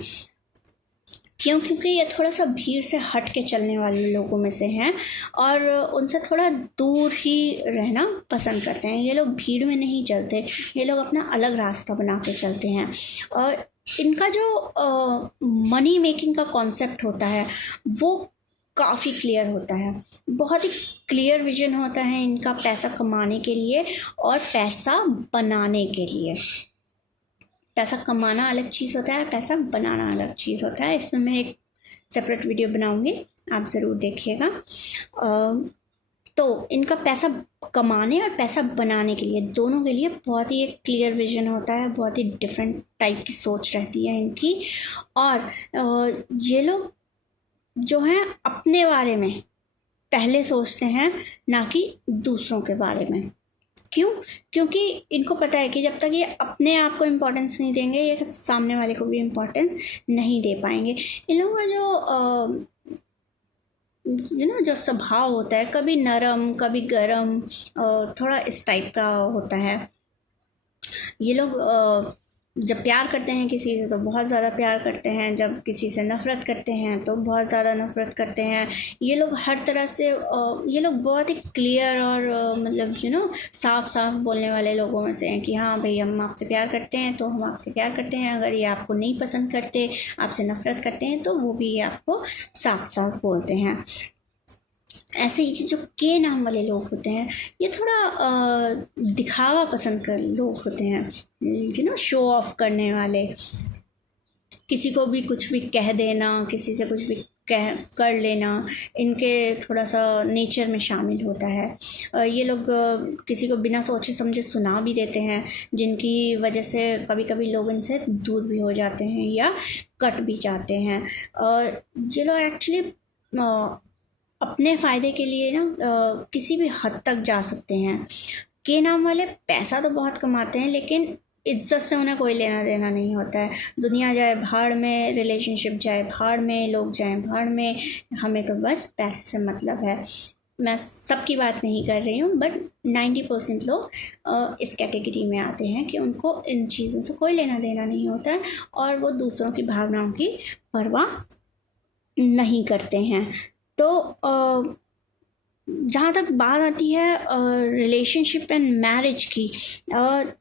क्योंकि ये थोड़ा सा भीड़ से हट के चलने वाले लोगों में से हैं और उनसे थोड़ा दूर ही रहना पसंद करते हैं। ये लोग भीड़ में नहीं चलते, ये लोग अपना अलग रास्ता बना के चलते हैं। और इनका जो मनी मेकिंग का कॉन्सेप्ट होता है वो काफ़ी क्लियर होता है। बहुत ही क्लियर विजन होता है इनका पैसा कमाने के लिए और पैसा बनाने के लिए। पैसा कमाना अलग चीज़ होता है, पैसा बनाना अलग चीज़ होता है। इसमें मैं एक सेपरेट वीडियो बनाऊंगी, आप ज़रूर देखिएगा। तो इनका पैसा कमाने और पैसा बनाने के लिए, दोनों के लिए बहुत ही एक क्लियर विजन होता है। बहुत ही डिफरेंट टाइप की सोच रहती है इनकी। और ये लोग जो हैं अपने बारे में पहले सोचते हैं, ना कि दूसरों के बारे में। क्यों? क्योंकि इनको पता है कि जब तक ये अपने आप को इम्पोर्टेंस नहीं देंगे ये सामने वाले को भी इम्पोर्टेंस नहीं दे पाएंगे। इन लोगों का जो स्वभाव होता है, कभी नरम कभी गरम, थोड़ा इस टाइप का होता है। ये लोग जब प्यार करते हैं किसी से तो बहुत ज़्यादा प्यार करते हैं, जब किसी से नफ़रत करते हैं तो बहुत ज़्यादा नफ़रत करते हैं। ये लोग हर तरह से ये लोग बहुत ही क्लियर और मतलब साफ साफ बोलने वाले लोगों में से हैं कि हाँ भाई हम आपसे प्यार करते हैं तो हम आपसे प्यार करते हैं। अगर ये आपको नहीं पसंद करते, आपसे नफ़रत करते हैं तो वो भी आपको साफ साफ बोलते हैं। ऐसे ही जो के नाम वाले लोग होते हैं ये थोड़ा दिखावा पसंद कर लोग होते हैं, शो ऑफ करने वाले। किसी को भी कुछ भी कह देना, किसी से कुछ भी कर लेना, इनके थोड़ा सा नेचर में शामिल होता है। ये लोग किसी को बिना सोचे समझे सुना भी देते हैं, जिनकी वजह से कभी कभी लोग इनसे दूर भी हो जाते हैं या कट भी जाते हैं। और ये लोग एक्चुअली अपने फ़ायदे के लिए किसी भी हद तक जा सकते हैं। के नाम वाले पैसा तो बहुत कमाते हैं लेकिन इज्जत से उन्हें कोई लेना देना नहीं होता है। दुनिया जाए भाड़ में, रिलेशनशिप जाए भाड़ में, लोग जाए भाड़ में, हमें तो बस पैसे से मतलब है। मैं सबकी बात नहीं कर रही हूँ, बट 90% लोग इस कैटेगरी में आते हैं कि उनको इन चीज़ों से कोई लेना देना नहीं होता है और वो दूसरों की भावनाओं की परवाह नहीं करते हैं। तो जहाँ तक बात आती है रिलेशनशिप एंड मैरिज की,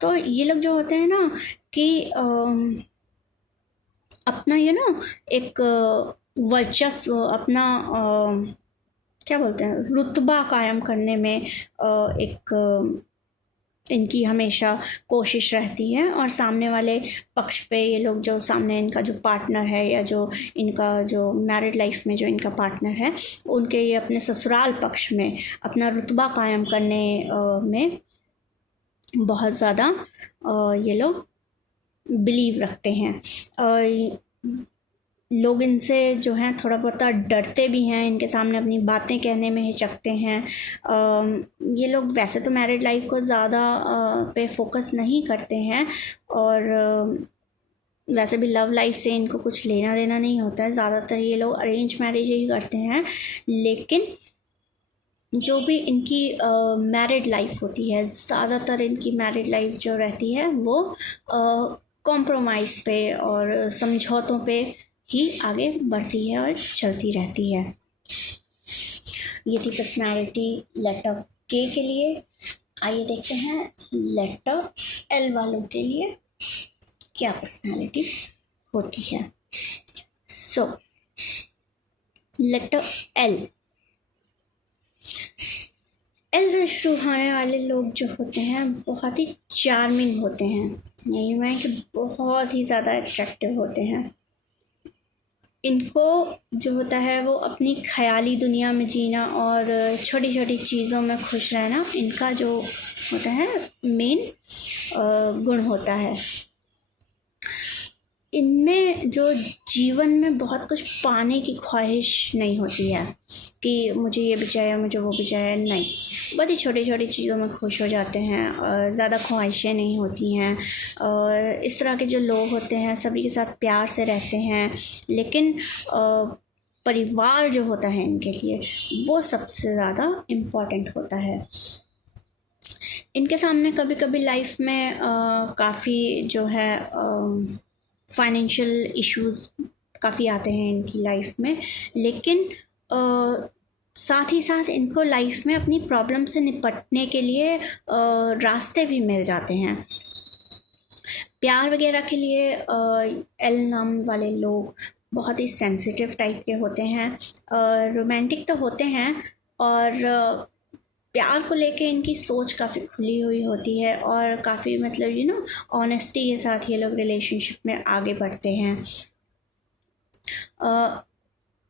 तो ये लोग जो होते हैं ना कि अपना एक वर्चस्व, अपना क्या बोलते हैं, रुतबा कायम करने में एक इनकी हमेशा कोशिश रहती है। और सामने वाले पक्ष पे ये लोग, जो सामने इनका जो पार्टनर है या जो इनका जो मैरिड लाइफ में जो इनका पार्टनर है, उनके ये अपने ससुराल पक्ष में अपना रुतबा कायम करने में बहुत ज़्यादा ये लोग बिलीव रखते हैं। लोग इनसे जो हैं थोड़ा बहुत डरते भी हैं, इनके सामने अपनी बातें कहने में हिचकते हैं। ये लोग वैसे तो मैरिड लाइफ को ज़्यादा पे फोकस नहीं करते हैं, और वैसे भी लव लाइफ से इनको कुछ लेना देना नहीं होता है। ज़्यादातर ये लोग अरेंज मैरिज ही करते हैं, लेकिन जो भी इनकी मैरिड लाइफ होती है, ज़्यादातर इनकी मैरिड लाइफ जो रहती है वो कॉम्प्रोमाइज़ पे और समझौतों पे ही आगे बढ़ती है और चलती रहती है। ये थी पर्सनैलिटी लेटर के लिए। आइए देखते हैं लेटर एल वालों के लिए क्या पर्सनैलिटी होती है। सो लेटर एल से शुरू होने वाले लोग जो होते हैं बहुत ही चार्मिंग होते हैं, यही मैं कि बहुत ही ज़्यादा अट्रैक्टिव होते हैं। इनको जो होता है वो अपनी ख़याली दुनिया में जीना और छोटी छोटी चीज़ों में खुश रहना इनका जो होता है मेन गुण होता है। इनमें जो जीवन में बहुत कुछ पाने की ख्वाहिश नहीं होती है कि मुझे ये भी चाहिए, मुझे वो भी चाहिए, नहीं। बहुत ही छोटी छोटी चीज़ों में खुश हो जाते हैं और ज़्यादा ख्वाहिशें नहीं होती हैं। और इस तरह के जो लोग होते हैं सभी के साथ प्यार से रहते हैं, लेकिन परिवार जो होता है इनके लिए वो सबसे ज़्यादा इम्पॉर्टेंट होता है। इनके सामने कभी कभी लाइफ में काफ़ी जो है फाइनेंशियल इश्यूज़ काफ़ी आते हैं इनकी लाइफ में, लेकिन साथ ही साथ इनको लाइफ में अपनी प्रॉब्लम से निपटने के लिए रास्ते भी मिल जाते हैं। प्यार वगैरह के लिए एल नाम वाले लोग बहुत ही सेंसिटिव टाइप के होते हैं, रोमांटिक तो होते हैं, और प्यार को लेके इनकी सोच काफ़ी खुली हुई होती है और काफ़ी मतलब ऑनेस्टी के साथ ये लोग रिलेशनशिप में आगे बढ़ते हैं।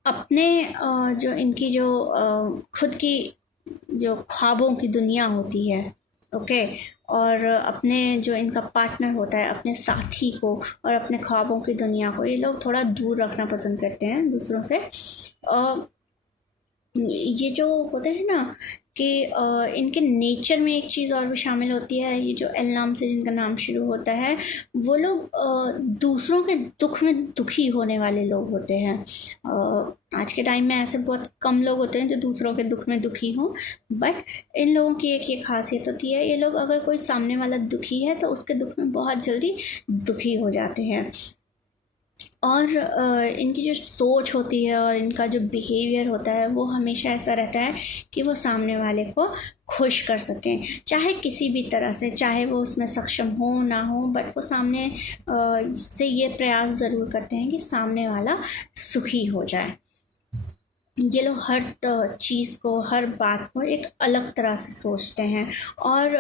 अपने जो इनकी जो खुद की जो ख्वाबों की दुनिया होती है, ओके, और अपने जो इनका पार्टनर होता है, अपने साथी को और अपने ख्वाबों की दुनिया को ये लोग थोड़ा दूर रखना पसंद करते हैं दूसरों से। ये जो होते हैं ना कि इनके नेचर में एक चीज़ और भी शामिल होती है। ये जो एल नाम से जिनका नाम शुरू होता है वो लोग दूसरों के दुख में दुखी होने वाले लोग होते हैं। आज के टाइम में ऐसे बहुत कम लोग होते हैं जो दूसरों के दुख में दुखी हों, बट इन लोगों की एक ये खासियत होती है, ये लोग अगर कोई सामने वाला दुखी है तो उसके दुख में बहुत जल्दी दुखी हो जाते हैं। और इनकी जो सोच होती है और इनका जो बिहेवियर होता है वो हमेशा ऐसा रहता है कि वो सामने वाले को खुश कर सकें, चाहे किसी भी तरह से, चाहे वो उसमें सक्षम हो ना हो, बट वो सामने से ये प्रयास ज़रूर करते हैं कि सामने वाला सुखी हो जाए। ये लोग हर चीज़ को, हर बात को एक अलग तरह से सोचते हैं और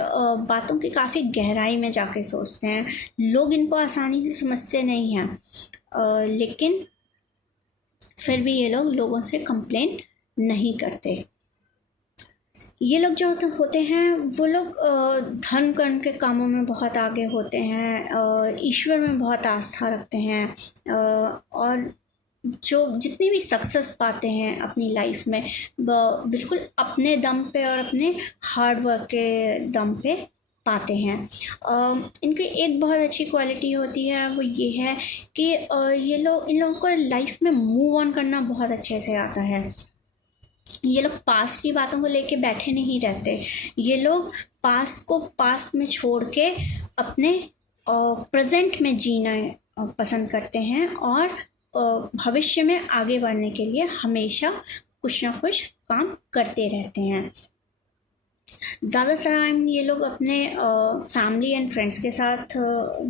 बातों की काफ़ी गहराई में जाके सोचते हैं। लोग इनको आसानी से समझते नहीं हैं, लेकिन फिर भी ये लोग लोगों से कंप्लेन नहीं करते। ये लोग जो होते हैं वो लोग धर्म कर्म के कामों में बहुत आगे होते हैं, ईश्वर में बहुत आस्था रखते हैं, और जो जितनी भी सक्सेस पाते हैं अपनी लाइफ में बिल्कुल अपने दम पे और अपने हार्ड वर्क के दम पे पाते हैं। इनकी एक बहुत अच्छी क्वालिटी होती है, वो ये है कि ये लोग, इन लोगों को लाइफ में मूव ऑन करना बहुत अच्छे से आता है। ये लोग पास्ट की बातों को लेके बैठे नहीं रहते। ये लोग पास्ट को पास्ट में छोड़ के अपने प्रेजेंट में जीना पसंद करते हैं और भविष्य में आगे बढ़ने के लिए हमेशा कुछ ना कुछ काम करते रहते हैं। ज़्यादातर टाइम ये लोग अपने फैमिली एंड फ्रेंड्स के साथ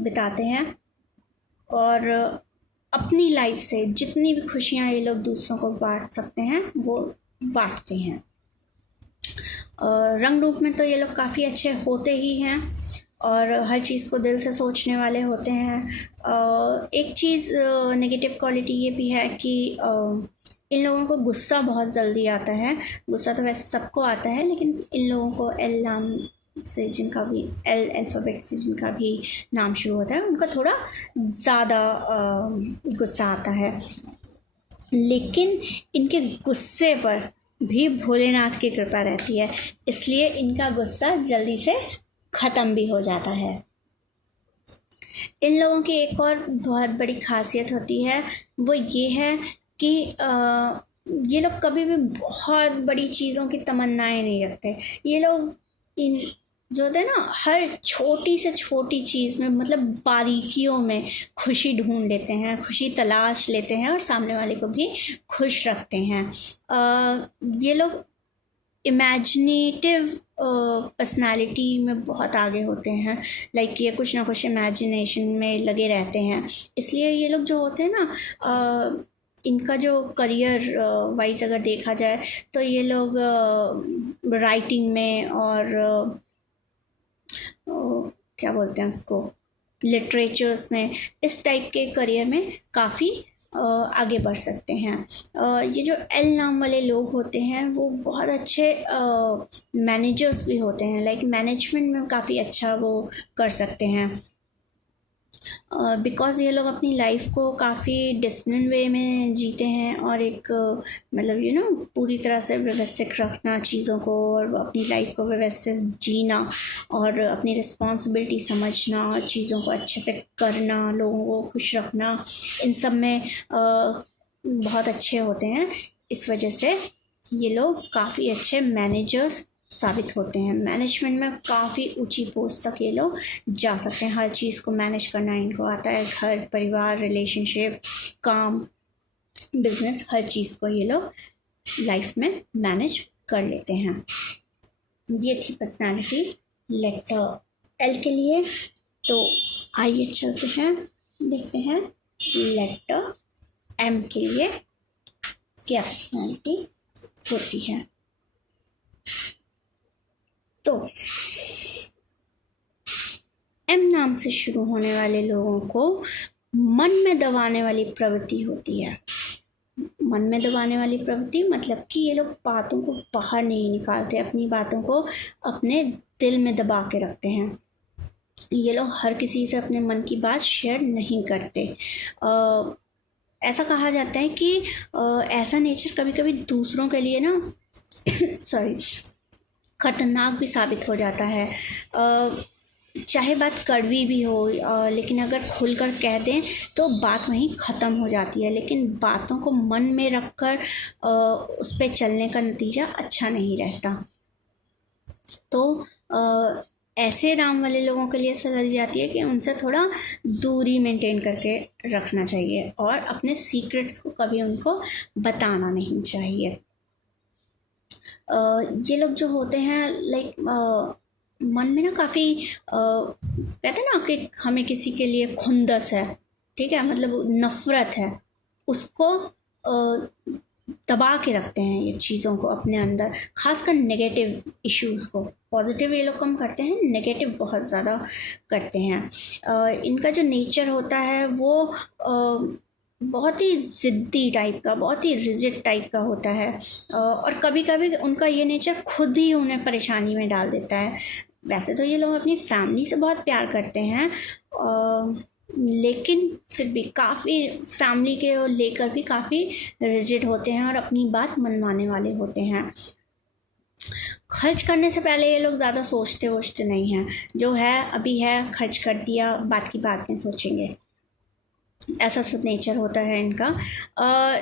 बिताते हैं और अपनी लाइफ से जितनी भी खुशियाँ ये लोग दूसरों को बांट सकते हैं वो बांटते हैं। रंग रूप में तो ये लोग काफ़ी अच्छे होते ही हैं और हर चीज़ को दिल से सोचने वाले होते हैं। एक चीज़ नेगेटिव क्वालिटी ये भी है कि इन लोगों को गुस्सा बहुत जल्दी आता है। गुस्सा तो वैसे सबको आता है, लेकिन इन लोगों को एल नाम से जिनका भी एल अल्फ़ाबेट से जिनका भी नाम शुरू होता है उनका थोड़ा ज़्यादा गुस्सा आता है, लेकिन इनके गुस्से पर भी भोलेनाथ की कृपा रहती है, इसलिए इनका गुस्सा जल्दी से ख़त्म भी हो जाता है। इन लोगों की एक और बहुत बड़ी खासियत होती है, वो ये है कि ये लोग कभी भी बहुत बड़ी चीज़ों की तमन्नाएं नहीं रखते। ये लोग इन जो होते हैं ना, हर छोटी से छोटी चीज़ में, मतलब बारीकियों में खुशी ढूंढ लेते हैं, खुशी तलाश लेते हैं और सामने वाले को भी खुश रखते हैं। ये लोग इमेजिनेटिव पर्सनालिटी में बहुत आगे होते हैं, लाइक ये कुछ ना कुछ इमेजिनेशन में लगे रहते हैं। इसलिए ये लोग जो होते हैं ना, इनका जो करियर वाइज अगर देखा जाए तो ये लोग राइटिंग में और क्या बोलते हैं उसको, लिटरेचर्स में, इस टाइप के करियर में काफ़ी आगे बढ़ सकते हैं। ये जो एल नाम वाले लोग होते हैं वो बहुत अच्छे मैनेजर्स भी होते हैं, लाइक मैनेजमेंट में काफ़ी अच्छा वो कर सकते हैं, बिकॉज़ ये लोग अपनी लाइफ को काफ़ी डिसिप्लिन वे में जीते हैं और एक मतलब पूरी तरह से व्यवस्थित रखना चीज़ों को, और अपनी लाइफ को व्यवस्थित जीना और अपनी रिस्पॉन्सिबिलिटी समझना और चीज़ों को अच्छे से करना, लोगों को खुश रखना, इन सब में बहुत अच्छे होते हैं। इस वजह से ये लोग काफ़ी अच्छे मैनेजर्स साबित होते हैं। मैनेजमेंट में काफ़ी ऊंची पोस्ट तक ये लोग जा सकते हैं, हर चीज़ को मैनेज करना इनको आता है, घर परिवार रिलेशनशिप काम बिजनेस हर चीज़ को ये लोग लाइफ में मैनेज कर लेते हैं। ये थी पर्सनालिटी लेटर एल के लिए। तो आइए चलते हैं, देखते हैं लेटर एम के लिए क्या पर्सनालिटी होती है। तो एम नाम से शुरू होने वाले लोगों को मन में दबाने वाली प्रवृत्ति होती है। मन में दबाने वाली प्रवृत्ति मतलब कि ये लोग बातों को बाहर नहीं निकालते, अपनी बातों को अपने दिल में दबा के रखते हैं। ये लोग हर किसी से अपने मन की बात शेयर नहीं करते। ऐसा कहा जाता है कि ऐसा नेचर कभी कभी दूसरों के लिए ना सॉरी खतरनाक भी साबित हो जाता है। चाहे बात कड़वी भी हो, लेकिन अगर खुलकर कह दें तो बात वहीं ख़त्म हो जाती है, लेकिन बातों को मन में रखकर उस पर चलने का नतीजा अच्छा नहीं रहता। तो ऐसे राम वाले लोगों के लिए सलाह दी जाती है कि उनसे थोड़ा दूरी मेंटेन करके रखना चाहिए और अपने सीक्रेट्स को कभी उनको बताना नहीं चाहिए। ये लोग जो होते हैं लाइक मन में ना काफ़ी कहते हैं ना कि हमें किसी के लिए खुंदस है, ठीक है, मतलब नफ़रत है, उसको दबा के रखते हैं ये चीज़ों को अपने अंदर, खासकर नेगेटिव इश्यूज़ को। पॉजिटिव ये लोग कम करते हैं, नेगेटिव बहुत ज़्यादा करते हैं। इनका जो नेचर होता है वो बहुत ही ज़िद्दी टाइप का, बहुत ही रिजिड टाइप का होता है, और कभी कभी उनका ये नेचर खुद ही उन्हें परेशानी में डाल देता है। वैसे तो ये लोग अपनी फैमिली से बहुत प्यार करते हैं, लेकिन फिर भी काफ़ी फैमिली के लेकर भी काफ़ी रिजिड होते हैं और अपनी बात मनवाने वाले होते हैं। खर्च करने से पहले ये लोग ज़्यादा सोचते वोचते नहीं हैं, जो है अभी है, खर्च कर दिया, बात की बात में सोचेंगे, ऐसा सब नेचर होता है इनका।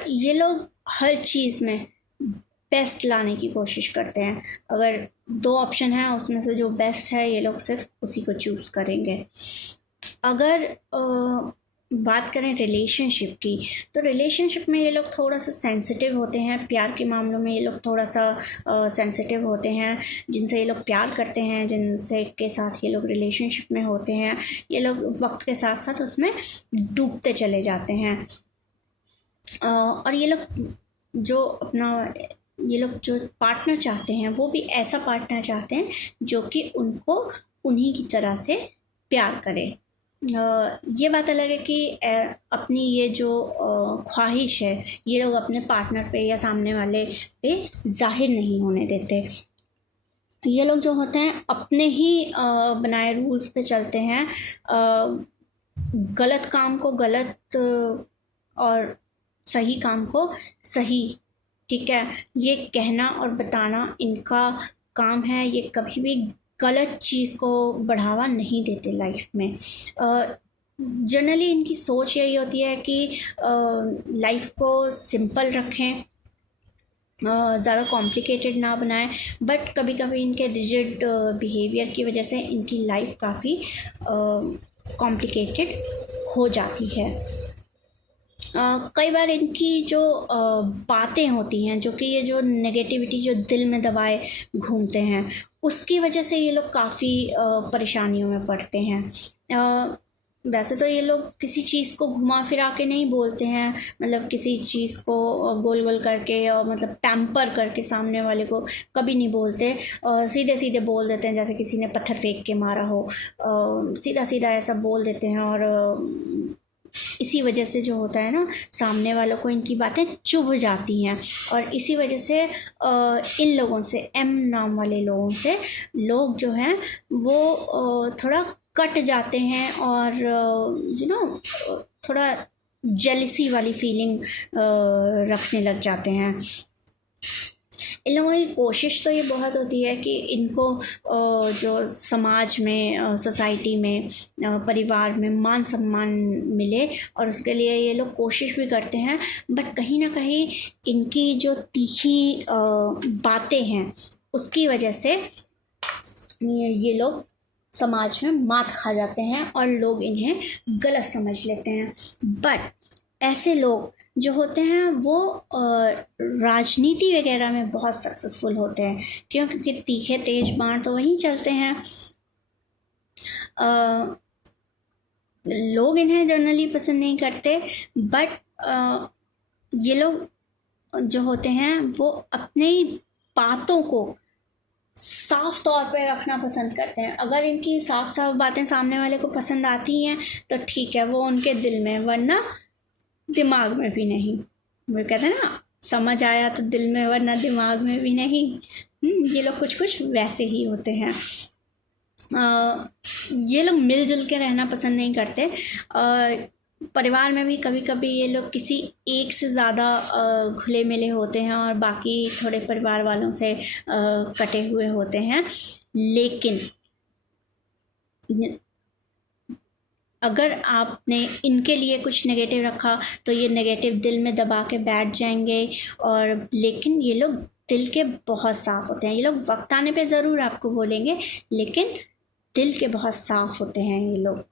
ये लोग हर चीज़ में बेस्ट लाने की कोशिश करते हैं। अगर 2 ऑप्शन है उसमें से जो बेस्ट है ये लोग सिर्फ उसी को चूज़ करेंगे। अगर बात करें रिलेशनशिप की, तो रिलेशनशिप में ये लोग थोड़ा सा सेंसिटिव होते हैं। प्यार के मामलों में ये लोग थोड़ा सा सेंसिटिव होते हैं। जिनसे ये लोग प्यार करते हैं, जिनसे के साथ ये लोग रिलेशनशिप में होते हैं, ये लोग वक्त के साथ साथ उसमें डूबते चले जाते हैं। और ये लोग जो पार्टनर चाहते हैं वो भी ऐसा पार्टनर चाहते हैं जो कि उनको उन्हीं की तरह से प्यार करे। ये बात अलग है कि अपनी ये जो ख्वाहिश है ये लोग अपने पार्टनर पे या सामने वाले पे जाहिर नहीं होने देते। ये लोग जो होते हैं अपने ही बनाए रूल्स पे चलते हैं। गलत काम को गलत और सही काम को सही, ठीक है, ये कहना और बताना इनका काम है। ये कभी भी गलत चीज़ को बढ़ावा नहीं देते लाइफ में। जनरली इनकी सोच यही होती है कि लाइफ को सिंपल रखें, ज़्यादा कॉम्प्लिकेटेड ना बनाएं। बट कभी कभी इनके रिजिड बिहेवियर की वजह से इनकी लाइफ काफ़ी कॉम्प्लिकेटेड हो जाती है। कई बार इनकी जो बातें होती हैं, जो कि ये जो नेगेटिविटी जो दिल में दबाए घूमते हैं, उसकी वजह से ये लोग काफ़ी परेशानियों में पड़ते हैं। वैसे तो ये लोग किसी चीज़ को घुमा फिरा के नहीं बोलते हैं, मतलब किसी चीज़ को गोल गोल करके और मतलब पैम्पर करके सामने वाले को कभी नहीं बोलते, और सीधे सीधे बोल देते हैं जैसे किसी ने पत्थर फेंक के मारा हो। सीधा सीधा ऐसा बोल देते हैं, और इसी वजह से जो होता है ना, सामने वालों को इनकी बातें चुभ जाती हैं। और इसी वजह से इन लोगों से, एम नाम वाले लोगों से लोग जो हैं वो थोड़ा कट जाते हैं, और थोड़ा जेलसी वाली फीलिंग रखने लग जाते हैं। इन लोगों की कोशिश तो ये बहुत होती है कि इनको जो समाज में, सोसाइटी में, परिवार में मान सम्मान मिले, और उसके लिए ये लोग कोशिश भी करते हैं। बट कहीं ना कहीं इनकी जो तीखी बातें हैं उसकी वजह से ये लोग समाज में मात खा जाते हैं और लोग इन्हें गलत समझ लेते हैं। बट ऐसे लोग जो होते हैं वो राजनीति वगैरह में बहुत सक्सेसफुल होते हैं, क्योंकि तीखे तेज बाण तो वहीं चलते हैं। लोग इन्हें जनरली पसंद नहीं करते, बट ये लोग जो होते हैं वो अपनी बातों को साफ तौर पे रखना पसंद करते हैं। अगर इनकी साफ साफ बातें सामने वाले को पसंद आती हैं तो ठीक है, वो उनके दिल में, वरना दिमाग में भी नहीं। वो कहते हैं ना, समझ आया तो दिल में, वरना दिमाग में भी नहीं। ये लोग कुछ कुछ वैसे ही होते हैं। ये लोग मिलजुल के रहना पसंद नहीं करते। परिवार में भी कभी कभी ये लोग किसी एक से ज़्यादा घुले मिले होते हैं, और बाकी थोड़े परिवार वालों से कटे हुए होते हैं। लेकिन अगर आपने इनके लिए कुछ नेगेटिव रखा तो ये नेगेटिव दिल में दबा के बैठ जाएंगे। और लेकिन ये लोग दिल के बहुत साफ़ होते हैं। ये लोग वक्त आने पे ज़रूर आपको बोलेंगे, लेकिन दिल के बहुत साफ़ होते हैं ये लोग।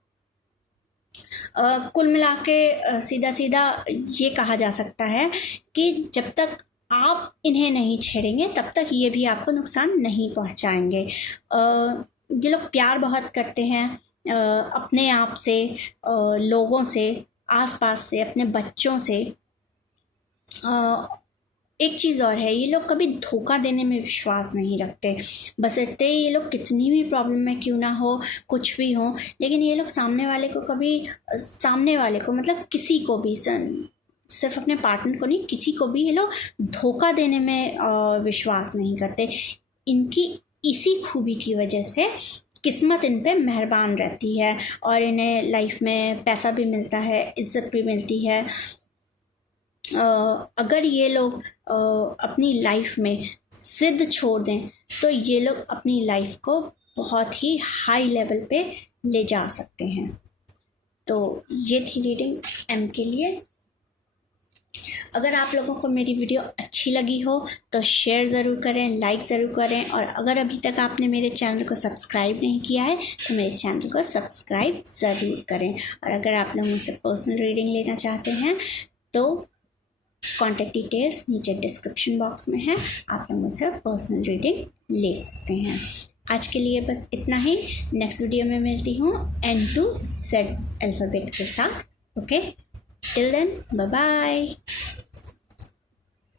कुल मिला के सीधा सीधा ये कहा जा सकता है कि जब तक आप इन्हें नहीं छेड़ेंगे तब तक ये भी आपको नुकसान नहीं पहुंचाएंगे। ये लोग प्यार बहुत करते हैं अपने आप से, लोगों से, आसपास से, अपने बच्चों से। एक चीज़ और है, ये लोग कभी धोखा देने में विश्वास नहीं रखते। बशर्ते ये लोग कितनी भी प्रॉब्लम में क्यों ना हो, कुछ भी हो, लेकिन ये लोग सामने वाले को मतलब किसी को भी, सिर्फ अपने पार्टनर को नहीं, किसी को भी ये लोग धोखा देने में विश्वास नहीं करते। इनकी इसी खूबी की वजह से किस्मत इन पे मेहरबान रहती है, और इन्हें लाइफ में पैसा भी मिलता है, इज्जत भी मिलती है। अगर ये लोग अपनी लाइफ में ज़िद छोड़ दें तो ये लोग अपनी लाइफ को बहुत ही हाई लेवल पे ले जा सकते हैं। तो ये थी रीडिंग एम के लिए। अगर आप लोगों को मेरी वीडियो अच्छी लगी हो तो शेयर ज़रूर करें, लाइक ज़रूर करें, और अगर अभी तक आपने मेरे चैनल को सब्सक्राइब नहीं किया है तो मेरे चैनल को सब्सक्राइब ज़रूर करें। और अगर आप लोग मुझसे पर्सनल रीडिंग लेना चाहते हैं तो कॉन्टैक्ट डिटेल्स नीचे डिस्क्रिप्शन बॉक्स में है, आप लोग मुझसे पर्सनल रीडिंग ले सकते हैं। आज के लिए बस इतना ही। नेक्स्ट वीडियो में मिलती हूँ N to Z अल्फ़ाबेट के साथ। Okay, till then, bye bye.